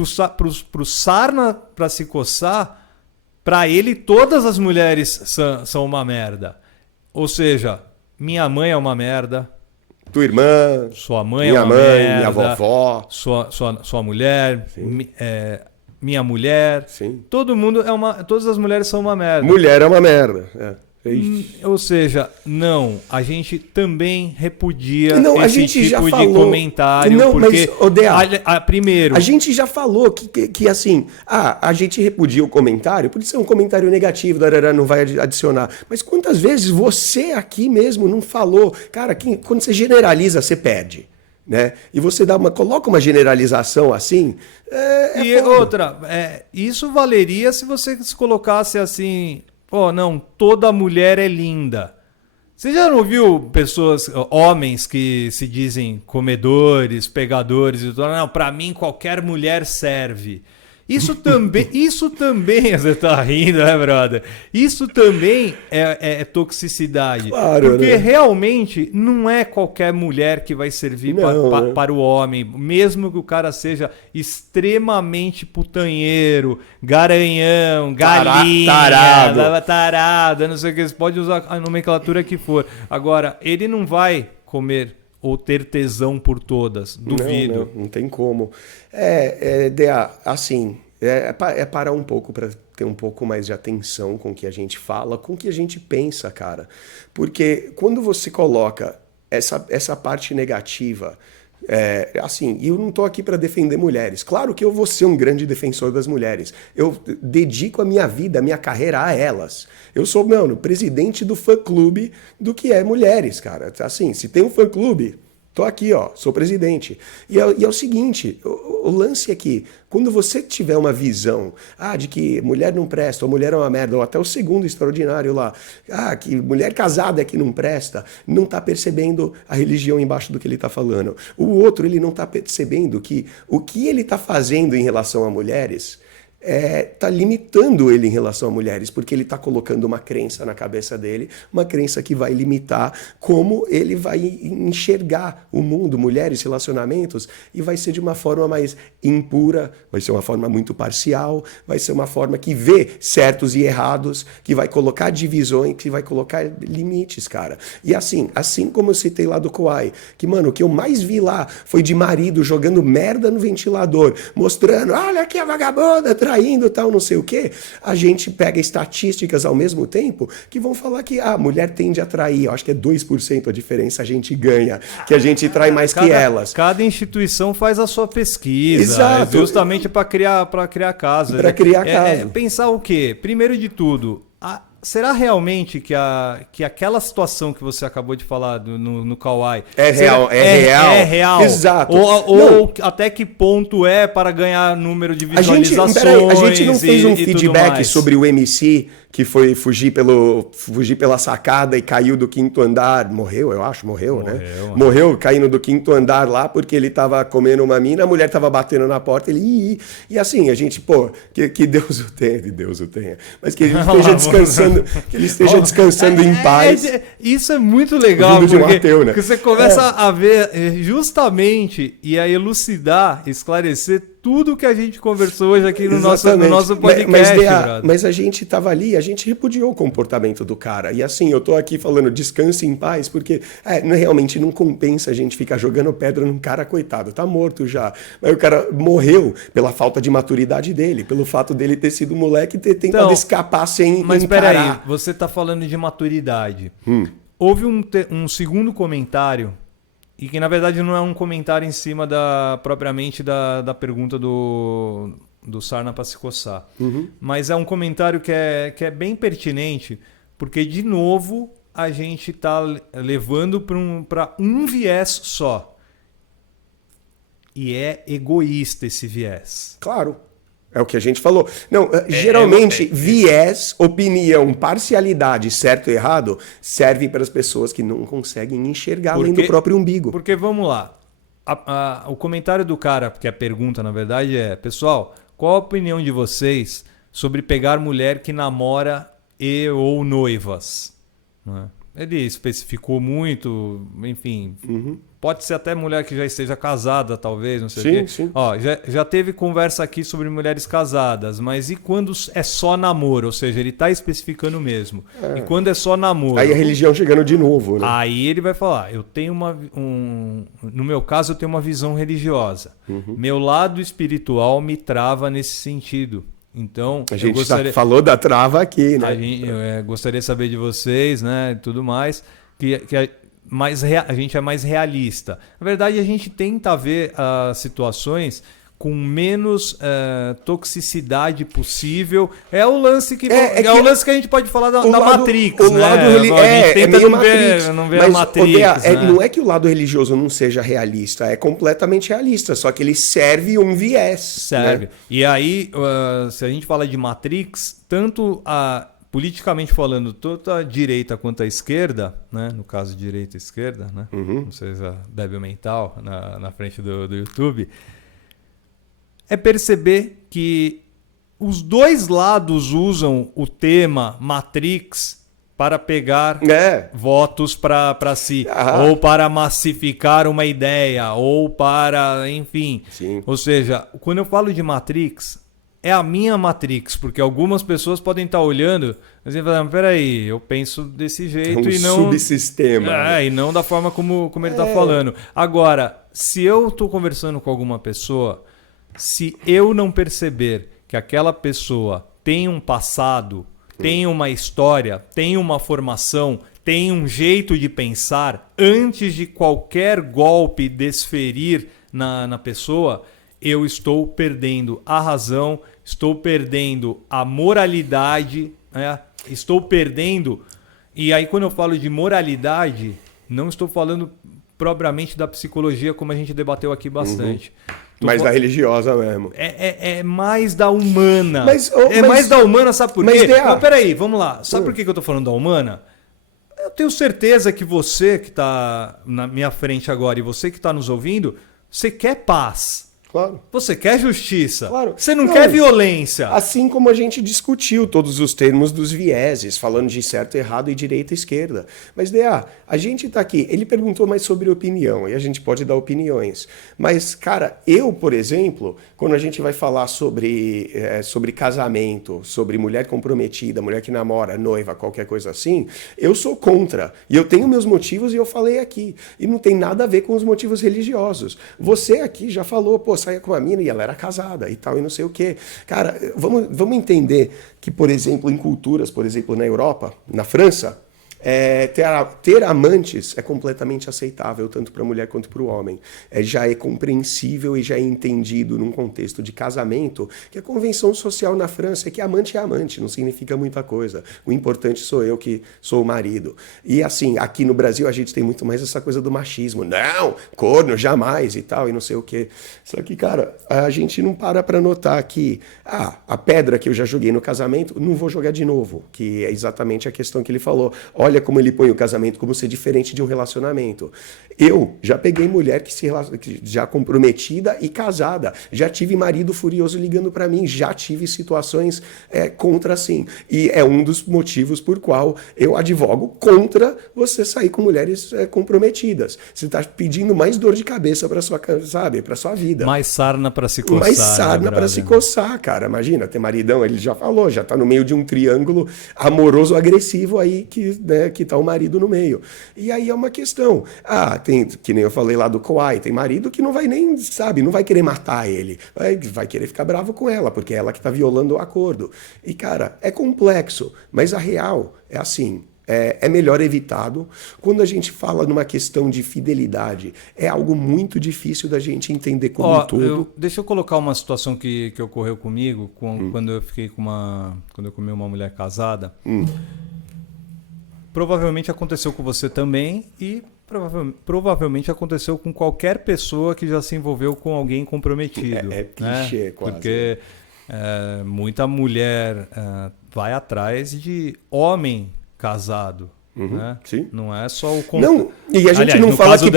pro sarna pra se coçar, pra ele todas as mulheres são uma merda. Ou seja... Minha mãe é uma merda. Tua irmã. Sua mãe é uma merda. Minha vovó. Sua mulher. Minha mulher. Sim. Todo mundo todas as mulheres são uma merda. Mulher é uma merda. Ou seja, não, a gente também repudia esse tipo de comentário. Porque, primeiro... A gente já falou que assim, a gente repudia o comentário, por isso é um comentário negativo, não vai adicionar. Mas quantas vezes você aqui mesmo não falou? Cara, quando você generaliza, você perde. Né? E você coloca uma generalização assim. E foda. Outra, isso valeria se você se colocasse assim... não, toda mulher é linda. Você já não viu homens que se dizem comedores, pegadores e tudo? Não, pra mim qualquer mulher serve. Isso também, você tá rindo, né, brother? Isso também é toxicidade. Claro, porque né? Realmente não é qualquer mulher que vai servir para o homem, mesmo que o cara seja extremamente putanheiro, garanhão, galinha, tarado, não sei o que, você pode usar a nomenclatura que for. Agora, ele não vai comer ou ter tesão por todas, duvido. Não tem como. Assim, parar um pouco para ter um pouco mais de atenção com o que a gente fala, com o que a gente pensa, cara. Porque quando você coloca essa parte negativa, assim, e eu não tô aqui para defender mulheres. Claro que eu vou ser um grande defensor das mulheres. Eu dedico a minha vida, a minha carreira a elas. Eu sou, presidente do fã-clube do que é mulheres, cara. Assim, se tem um fã-clube, tô aqui, sou presidente. E é o seguinte, o lance é que quando você tiver uma visão de que mulher não presta, ou mulher é uma merda, ou até o segundo extraordinário lá, que mulher casada é que não presta, não tá percebendo a religião embaixo do que ele tá falando. O outro, ele não tá percebendo que o que ele tá fazendo em relação a mulheres tá limitando ele em relação a mulheres, porque ele tá colocando uma crença na cabeça dele, uma crença que vai limitar como ele vai enxergar o mundo, mulheres, relacionamentos, e vai ser de uma forma mais impura, vai ser uma forma muito parcial, vai ser uma forma que vê certos e errados, que vai colocar divisões, que vai colocar limites, cara. E assim como eu citei lá do Kawhi, que, o que eu mais vi lá foi de marido jogando merda no ventilador, mostrando, olha aqui a vagabunda, traindo tal, não sei o quê, a gente pega estatísticas ao mesmo tempo que vão falar que a mulher tende a trair. Eu acho que é 2% a diferença a gente ganha, que a gente trai mais que elas. Cada instituição faz a sua pesquisa. Exato. Justamente para criar casa. Para criar casa. Pensar o quê? Primeiro de tudo, será realmente que aquela situação que você acabou de falar no Kawhi é real? É real. Exato. Ou até que ponto é para ganhar número de visualizações? A gente não fez um feedback sobre o MC que foi fugir pela sacada e caiu do 5º andar. Morreu, eu acho. Morreu, né? Morreu caindo do 5º andar lá porque ele tava comendo uma mina, a mulher tava batendo na porta, ele... E assim, a gente, que Deus o tenha, mas que ele esteja descansando, em paz. Isso é muito legal, porque um ateu, né? Você começa a ver justamente e a elucidar, esclarecer tudo que a gente conversou hoje aqui no nosso podcast. Mas a gente tava ali, a gente repudiou o comportamento do cara. E assim, eu tô aqui falando descanse em paz, porque realmente não compensa a gente ficar jogando pedra num cara, coitado, tá morto já. Mas o cara morreu pela falta de maturidade dele, pelo fato dele ter sido moleque e ter tentado escapar sem mas peraí, você tá falando de maturidade. Houve um segundo comentário, e que na verdade não é um comentário em cima propriamente da pergunta do Sarna para se coçar. Mas é um comentário que é bem pertinente, porque de novo a gente está levando para um viés só. E é egoísta esse viés. Claro. É o que a gente falou. Não, geralmente, viés, opinião, parcialidade, certo e errado, serve para as pessoas que não conseguem enxergar além do próprio umbigo. Porque, vamos lá, o comentário do cara, porque a pergunta, na verdade, é: pessoal, qual a opinião de vocês sobre pegar mulher que namora ou noivas? Não é? Ele especificou muito, enfim... Pode ser até mulher que já esteja casada, talvez, não sei o quê. Sim. Ó, já teve conversa aqui sobre mulheres casadas, mas e quando é só namoro? Ou seja, ele está especificando mesmo. E quando é só namoro? Aí a religião chegando de novo, né? Aí ele vai falar, eu tenho no meu caso, eu tenho uma visão religiosa. Meu lado espiritual me trava nesse sentido. Então, a gente falou da trava aqui, né? Eu gostaria de saber de vocês, né, e tudo mais, que a gente é mais realista. Na verdade, a gente tenta ver as situações com menos toxicidade possível. É o lance que o lance que a gente pode falar da Matrix, o né? Lado a gente tenta não ver a Matrix. Né? Não é que o lado religioso não seja realista, é completamente realista, só que ele serve um viés. Serve. Né? E aí, se a gente fala de Matrix, tanto politicamente falando, tanto a direita quanto a esquerda, né? No caso direita e esquerda, né? Não sei se é débil mental na frente do YouTube, é perceber que os dois lados usam o tema Matrix para pegar votos para si, ou para massificar uma ideia, ou para, enfim. Sim. Ou seja, quando eu falo de Matrix, é a minha Matrix, porque algumas pessoas podem estar olhando e falando, peraí, eu penso desse jeito e não... subsistema. E não da forma como ele está falando. Agora, se eu estou conversando com alguma pessoa, se eu não perceber que aquela pessoa tem um passado, tem uma história, tem uma formação, tem um jeito de pensar, antes de qualquer golpe desferir na pessoa, eu estou perdendo a razão, estou perdendo a moralidade, né? Estou perdendo... E aí, quando eu falo de moralidade, não estou falando propriamente da psicologia, como a gente debateu aqui bastante. Mais da religiosa mesmo. É mais da humana. Mas mais da humana, sabe por quê? Não, peraí, vamos lá. Sabe por que eu tô falando da humana? Eu tenho certeza que você que está na minha frente agora e você que está nos ouvindo, você quer paz. Claro. Você quer justiça. Claro. Você não quer violência. Assim como a gente discutiu todos os termos dos vieses, falando de certo, errado e direita e esquerda. Mas, Dea, a gente tá aqui. Ele perguntou mais sobre opinião, e a gente pode dar opiniões. Mas, cara, eu, por exemplo, quando a gente vai falar sobre casamento, sobre mulher comprometida, mulher que namora, noiva, qualquer coisa assim, eu sou contra. E eu tenho meus motivos e eu falei aqui. E não tem nada a ver com os motivos religiosos. Você aqui já falou, pô, saia com uma mina e ela era casada e tal, e não sei o quê. Cara, vamos entender que, por exemplo, em culturas, por exemplo, na Europa, na França, ter amantes é completamente aceitável, tanto para a mulher quanto para o homem. Já é compreensível e já é entendido num contexto de casamento, que a convenção social na França é que amante é amante, não significa muita coisa. O importante sou eu que sou o marido. E assim, aqui no Brasil a gente tem muito mais essa coisa do machismo. Não, corno, jamais e tal, e não sei o quê. Só que, cara, a gente não para notar que a pedra que eu já joguei no casamento, não vou jogar de novo, que é exatamente a questão que ele falou. Olha olha como ele põe o casamento como ser diferente de um relacionamento. Eu já peguei mulher que já comprometida e casada, já tive marido furioso ligando para mim, já tive situações contra sim. E é um dos motivos por qual eu advogo contra você sair com mulheres comprometidas. Você está pedindo mais dor de cabeça para sua, sabe, para sua vida. Mais sarna para se coçar. Mais sarna para se coçar, cara. Imagina, ter maridão, ele já falou, já tá no meio de um triângulo amoroso agressivo aí que tá o marido no meio. E aí é uma questão. Tem, que nem eu falei lá do Kawhi, tem marido que não vai nem, sabe, não vai querer matar ele. Vai querer ficar bravo com ela, porque é ela que tá violando o acordo. E, cara, é complexo, mas a real é assim. É melhor evitado. Quando a gente fala numa questão de fidelidade, é algo muito difícil da gente entender como tudo. Deixa eu colocar uma situação que ocorreu comigo quando eu fiquei quando eu comi uma mulher casada. Provavelmente aconteceu com você também e provavelmente aconteceu com qualquer pessoa que já se envolveu com alguém comprometido. É clichê, né? quase. Porque muita mulher vai atrás de homem casado. Né? Sim. Não é só o Não, e a gente não fala que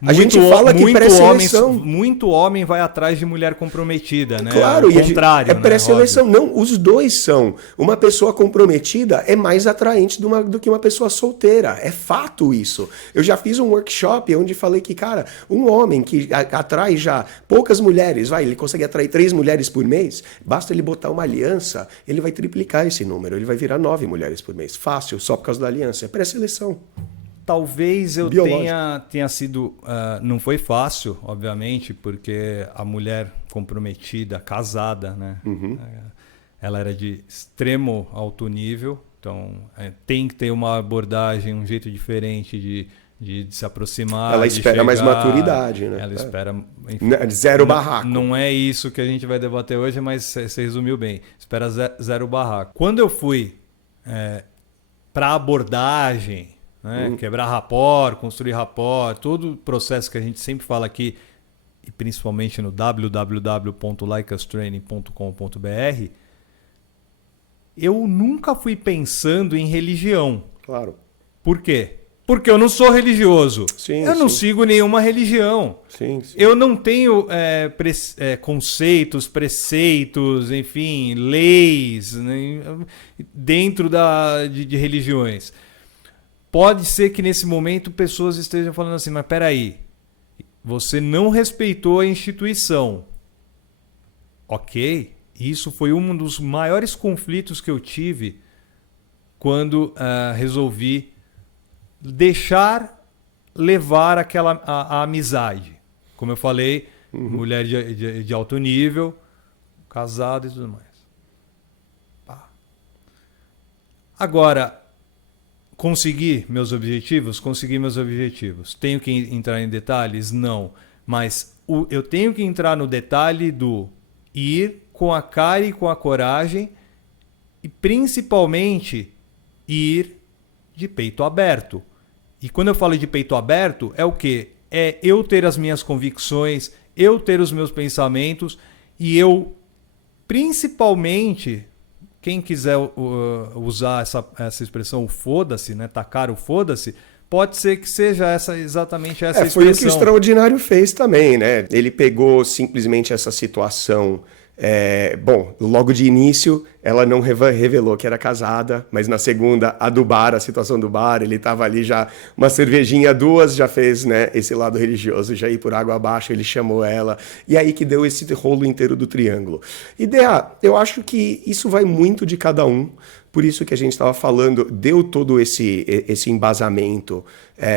a gente fala que pré-seleção. Muito homem vai atrás de mulher comprometida, né? Claro, o contrário, é pré-seleção. Não, os dois são. Uma pessoa comprometida é mais atraente do que uma pessoa solteira. É fato isso. Eu já fiz um workshop onde falei que, cara, um homem que atrai já poucas mulheres, ele consegue atrair 3 mulheres por mês, basta ele botar uma aliança, ele vai triplicar esse número, ele vai virar 9 mulheres por mês. Fácil, só por causa da aliança. É pré-seleção. Talvez eu tenha sido... não foi fácil, obviamente, porque a mulher comprometida, casada, né? Ela era de extremo alto nível, então tem que ter uma abordagem, um jeito diferente de se aproximar. Ela espera mais maturidade, né? Ela espera... Enfim, zero barraco. Não é isso que a gente vai debater hoje, mas você resumiu bem. Espera zero barraco. Quando eu fui para abordagem, né? Quebrar rapport, construir rapport, todo o processo que a gente sempre fala aqui, e principalmente no www.likeustraining.com.br, eu nunca fui pensando em religião. Claro. Por quê? Porque eu não sou religioso. Eu não sigo nenhuma religião. Sim. Eu não tenho conceitos, preceitos, enfim, leis, né, dentro de religiões. Pode ser que nesse momento pessoas estejam falando assim, mas peraí, você não respeitou a instituição. Ok, isso foi um dos maiores conflitos que eu tive quando resolvi deixar levar a amizade. Como eu falei, mulher de alto nível, casado e tudo mais. Agora, consegui meus objetivos? Consegui meus objetivos. Tenho que entrar em detalhes? Não. Mas eu tenho que entrar no detalhe do ir com a cara e com a coragem e principalmente ir de peito aberto. E quando eu falo de peito aberto, é o quê? É eu ter as minhas convicções, eu ter os meus pensamentos e eu, principalmente, quem quiser usar essa expressão, o foda-se, né? Tacar o foda-se, pode ser que seja exatamente essa expressão. Foi o que o Extraordinário fez também, né? Ele pegou simplesmente essa situação... logo de início, ela não revelou que era casada, mas na segunda, a do bar, a situação do bar, ele estava ali já, uma cervejinha, 2, já fez, né, esse lado religioso, já ir por água abaixo, ele chamou ela, e aí que deu esse rolo inteiro do triângulo. Ideia, eu acho que isso vai muito de cada um, por isso que a gente estava falando, deu todo esse embasamento,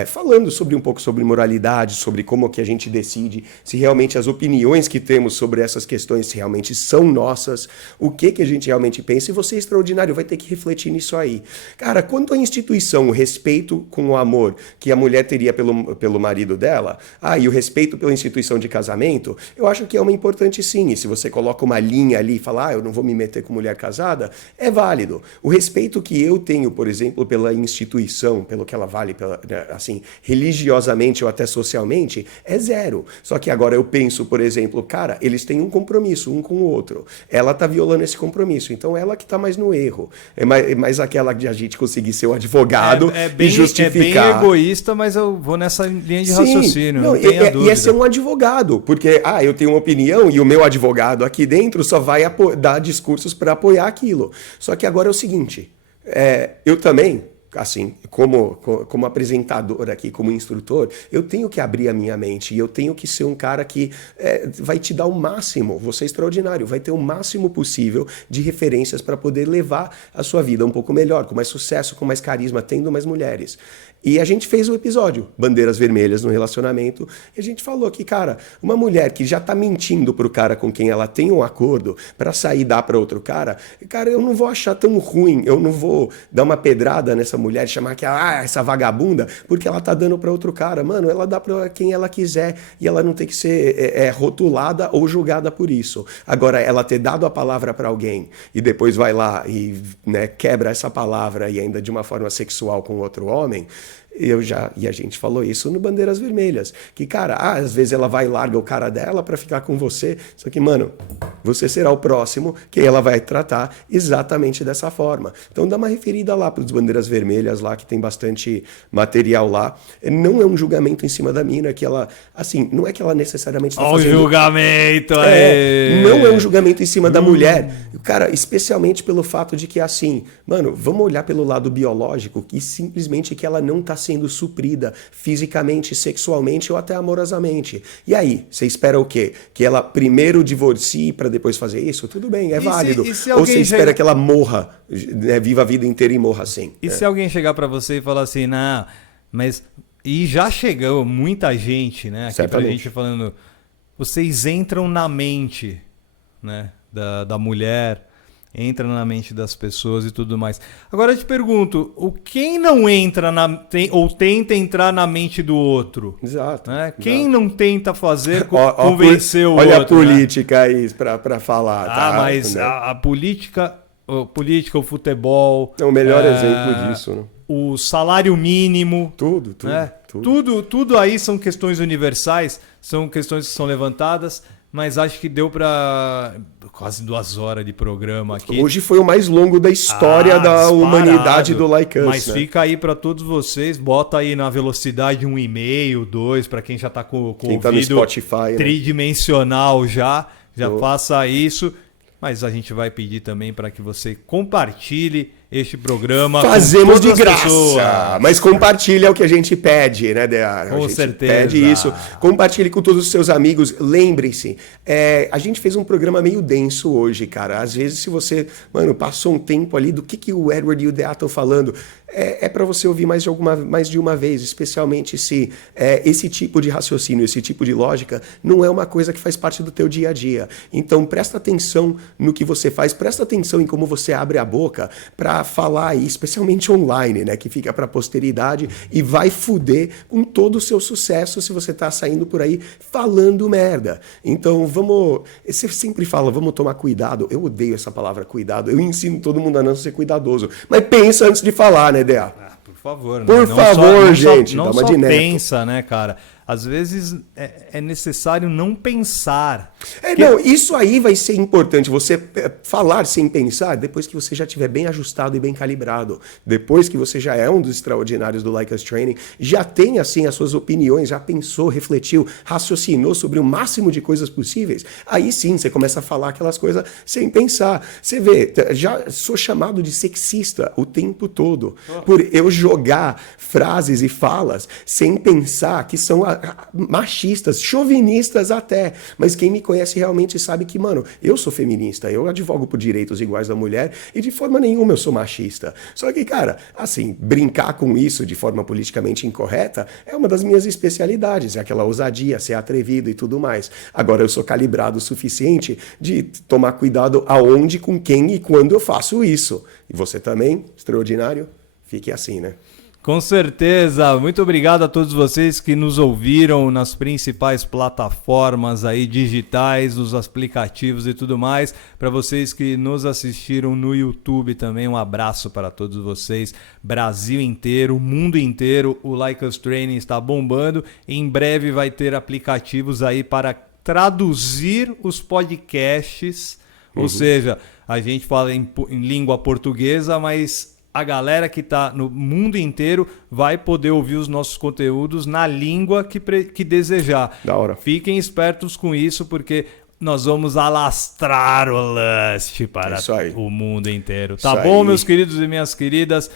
falando um pouco sobre moralidade, sobre como que a gente decide, se realmente as opiniões que temos sobre essas questões se realmente são nossas, o que a gente realmente pensa, e você, Extraordinário, vai ter que refletir nisso aí. Cara, quanto à instituição, o respeito com o amor que a mulher teria pelo marido dela, e o respeito pela instituição de casamento, eu acho que é uma importante sim, e se você coloca uma linha ali e fala, eu não vou me meter com mulher casada, é válido. O respeito que eu tenho, por exemplo, pela instituição, pelo que ela vale, assim, religiosamente ou até socialmente, é zero. Só que agora eu penso, por exemplo, cara, eles têm um compromisso um com o outro. Ela tá violando esse compromisso, então ela que tá mais no erro. É mais aquela de a gente conseguir ser o advogado e justificar. É bem egoísta, mas eu vou nessa linha de raciocínio, não tenha dúvida. E é ser um advogado, porque eu tenho uma opinião e o meu advogado aqui dentro só vai dar discursos para apoiar aquilo. Só que agora é o seguinte, eu também, assim, como apresentador aqui, como instrutor, eu tenho que abrir a minha mente e eu tenho que ser um cara que vai te dar o máximo, você é extraordinário, vai ter o máximo possível de referências para poder levar a sua vida um pouco melhor, com mais sucesso, com mais carisma, tendo mais mulheres. E a gente fez um episódio, Bandeiras Vermelhas no Relacionamento, e a gente falou que, cara, uma mulher que já tá mentindo pro cara com quem ela tem um acordo para sair e dar para outro cara, eu não vou achar tão ruim, eu não vou dar uma pedrada nessa mulher e chamar que essa vagabunda, porque ela tá dando para outro cara. Mano, ela dá para quem ela quiser e ela não tem que ser rotulada ou julgada por isso. Agora, ela ter dado a palavra para alguém e depois vai lá e quebra essa palavra e ainda de uma forma sexual com outro homem, e a gente falou isso no Bandeiras Vermelhas, que, cara, às vezes ela vai e larga o cara dela pra ficar com você, só que, mano, você será o próximo que ela vai tratar exatamente dessa forma. Então dá uma referida lá pros Bandeiras Vermelhas lá, que tem bastante material lá. Não é um julgamento em cima da mina, que ela, assim, não é que ela necessariamente tá fazendo... Ó o julgamento não é um julgamento em cima da mulher, cara, especialmente pelo fato de que, assim, mano, vamos olhar pelo lado biológico, e simplesmente que ela não tá sendo suprida fisicamente, sexualmente ou até amorosamente. E aí, você espera o quê? Que ela primeiro divorcie para depois fazer isso? Tudo bem, é válido. Ou você espera que ela morra, viva a vida inteira e morra assim? E se alguém chegar para você e falar assim, não, mas... E já chegou muita gente, né? Aqui pra gente falando, vocês entram na mente, né, da mulher, entra na mente das pessoas e tudo mais. Agora eu te pergunto, quem não entra ou tenta entrar na mente do outro? Exato. Né? Quem não tenta fazer convencer o outro? Olha a política, né? Aí para falar. Mas a política, o futebol... É o melhor exemplo disso, né? O salário mínimo... Tudo. Né? Tudo aí são questões universais, são questões que são levantadas... Mas acho que deu para quase 2 horas de programa aqui. Hoje foi o mais longo da história da humanidade do Like Us. Mas fica aí para todos vocês. Bota aí na velocidade 1,5, 2, para quem já está com o ouvido tá no Spotify, tridimensional já faça isso. Mas a gente vai pedir também para que você compartilhe este programa. Fazemos de graça, mas compartilha o que a gente pede, né, Dea? Com certeza. Pede isso. Compartilhe com todos os seus amigos. Lembre-se, a gente fez um programa meio denso hoje, cara. Às vezes, se você, passou um tempo ali do que o Edward e o Dea estão falando, é para você ouvir mais de uma vez, especialmente se esse tipo de raciocínio, esse tipo de lógica não é uma coisa que faz parte do teu dia a dia. Então, presta atenção no que você faz, presta atenção em como você abre a boca para falar aí, especialmente online, né, que fica para a posteridade e vai fuder com todo o seu sucesso se você tá saindo por aí falando merda. Então, você sempre fala, vamos tomar cuidado. Eu odeio essa palavra cuidado. Eu ensino todo mundo a não ser cuidadoso. Mas pensa antes de falar, né, Dea? Por favor, né? Por favor, gente, dá uma de neto. Pensa, né, cara? Às vezes é necessário não pensar. Isso aí vai ser importante, você falar sem pensar depois que você já estiver bem ajustado e bem calibrado. Depois que você já é um dos extraordinários do Like Us Training, já tem assim as suas opiniões, já pensou, refletiu, raciocinou sobre o máximo de coisas possíveis. Aí sim, você começa a falar aquelas coisas sem pensar. Você vê, já sou chamado de sexista o tempo todo por eu jogar frases e falas sem pensar que são machistas, chauvinistas até, mas quem me conhece realmente sabe que, eu sou feminista, eu advogo por direitos iguais da mulher e de forma nenhuma eu sou machista. Só que, cara, assim, brincar com isso de forma politicamente incorreta é uma das minhas especialidades, é aquela ousadia, ser atrevido e tudo mais. Agora eu sou calibrado o suficiente de tomar cuidado aonde, com quem e quando eu faço isso. E você também, extraordinário, fique assim, né? Com certeza. Muito obrigado a todos vocês que nos ouviram nas principais plataformas aí digitais, nos aplicativos e tudo mais. Para vocês que nos assistiram no YouTube também, um abraço para todos vocês. Brasil inteiro, mundo inteiro, o Like Us Training está bombando. Em breve vai ter aplicativos aí para traduzir os podcasts. Ou seja, a gente fala em língua portuguesa, mas a galera que está no mundo inteiro vai poder ouvir os nossos conteúdos na língua que desejar. Da hora. Fiquem espertos com isso, porque nós vamos alastrar o Lust para o mundo inteiro. Tá bom, meus queridos e minhas queridas?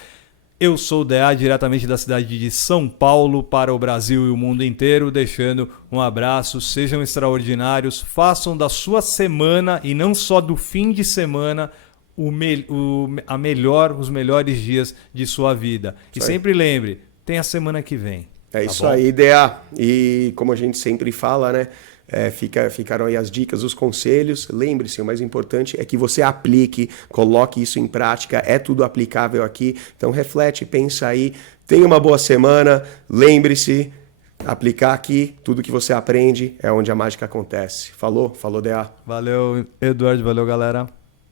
Eu sou o DA, diretamente da cidade de São Paulo para o Brasil e o mundo inteiro, deixando um abraço, sejam extraordinários, façam da sua semana e não só do fim de semana os melhores dias de sua vida. E sempre lembre, tem a semana que vem. É isso aí, DA. E como a gente sempre fala, né? Ficaram aí as dicas, os conselhos. Lembre-se, o mais importante é que você aplique, coloque isso em prática, é tudo aplicável aqui. Então reflete, pensa aí, tenha uma boa semana, lembre-se, aplicar aqui, tudo que você aprende é onde a mágica acontece. Falou, DA. Valeu, Eduardo, valeu, galera.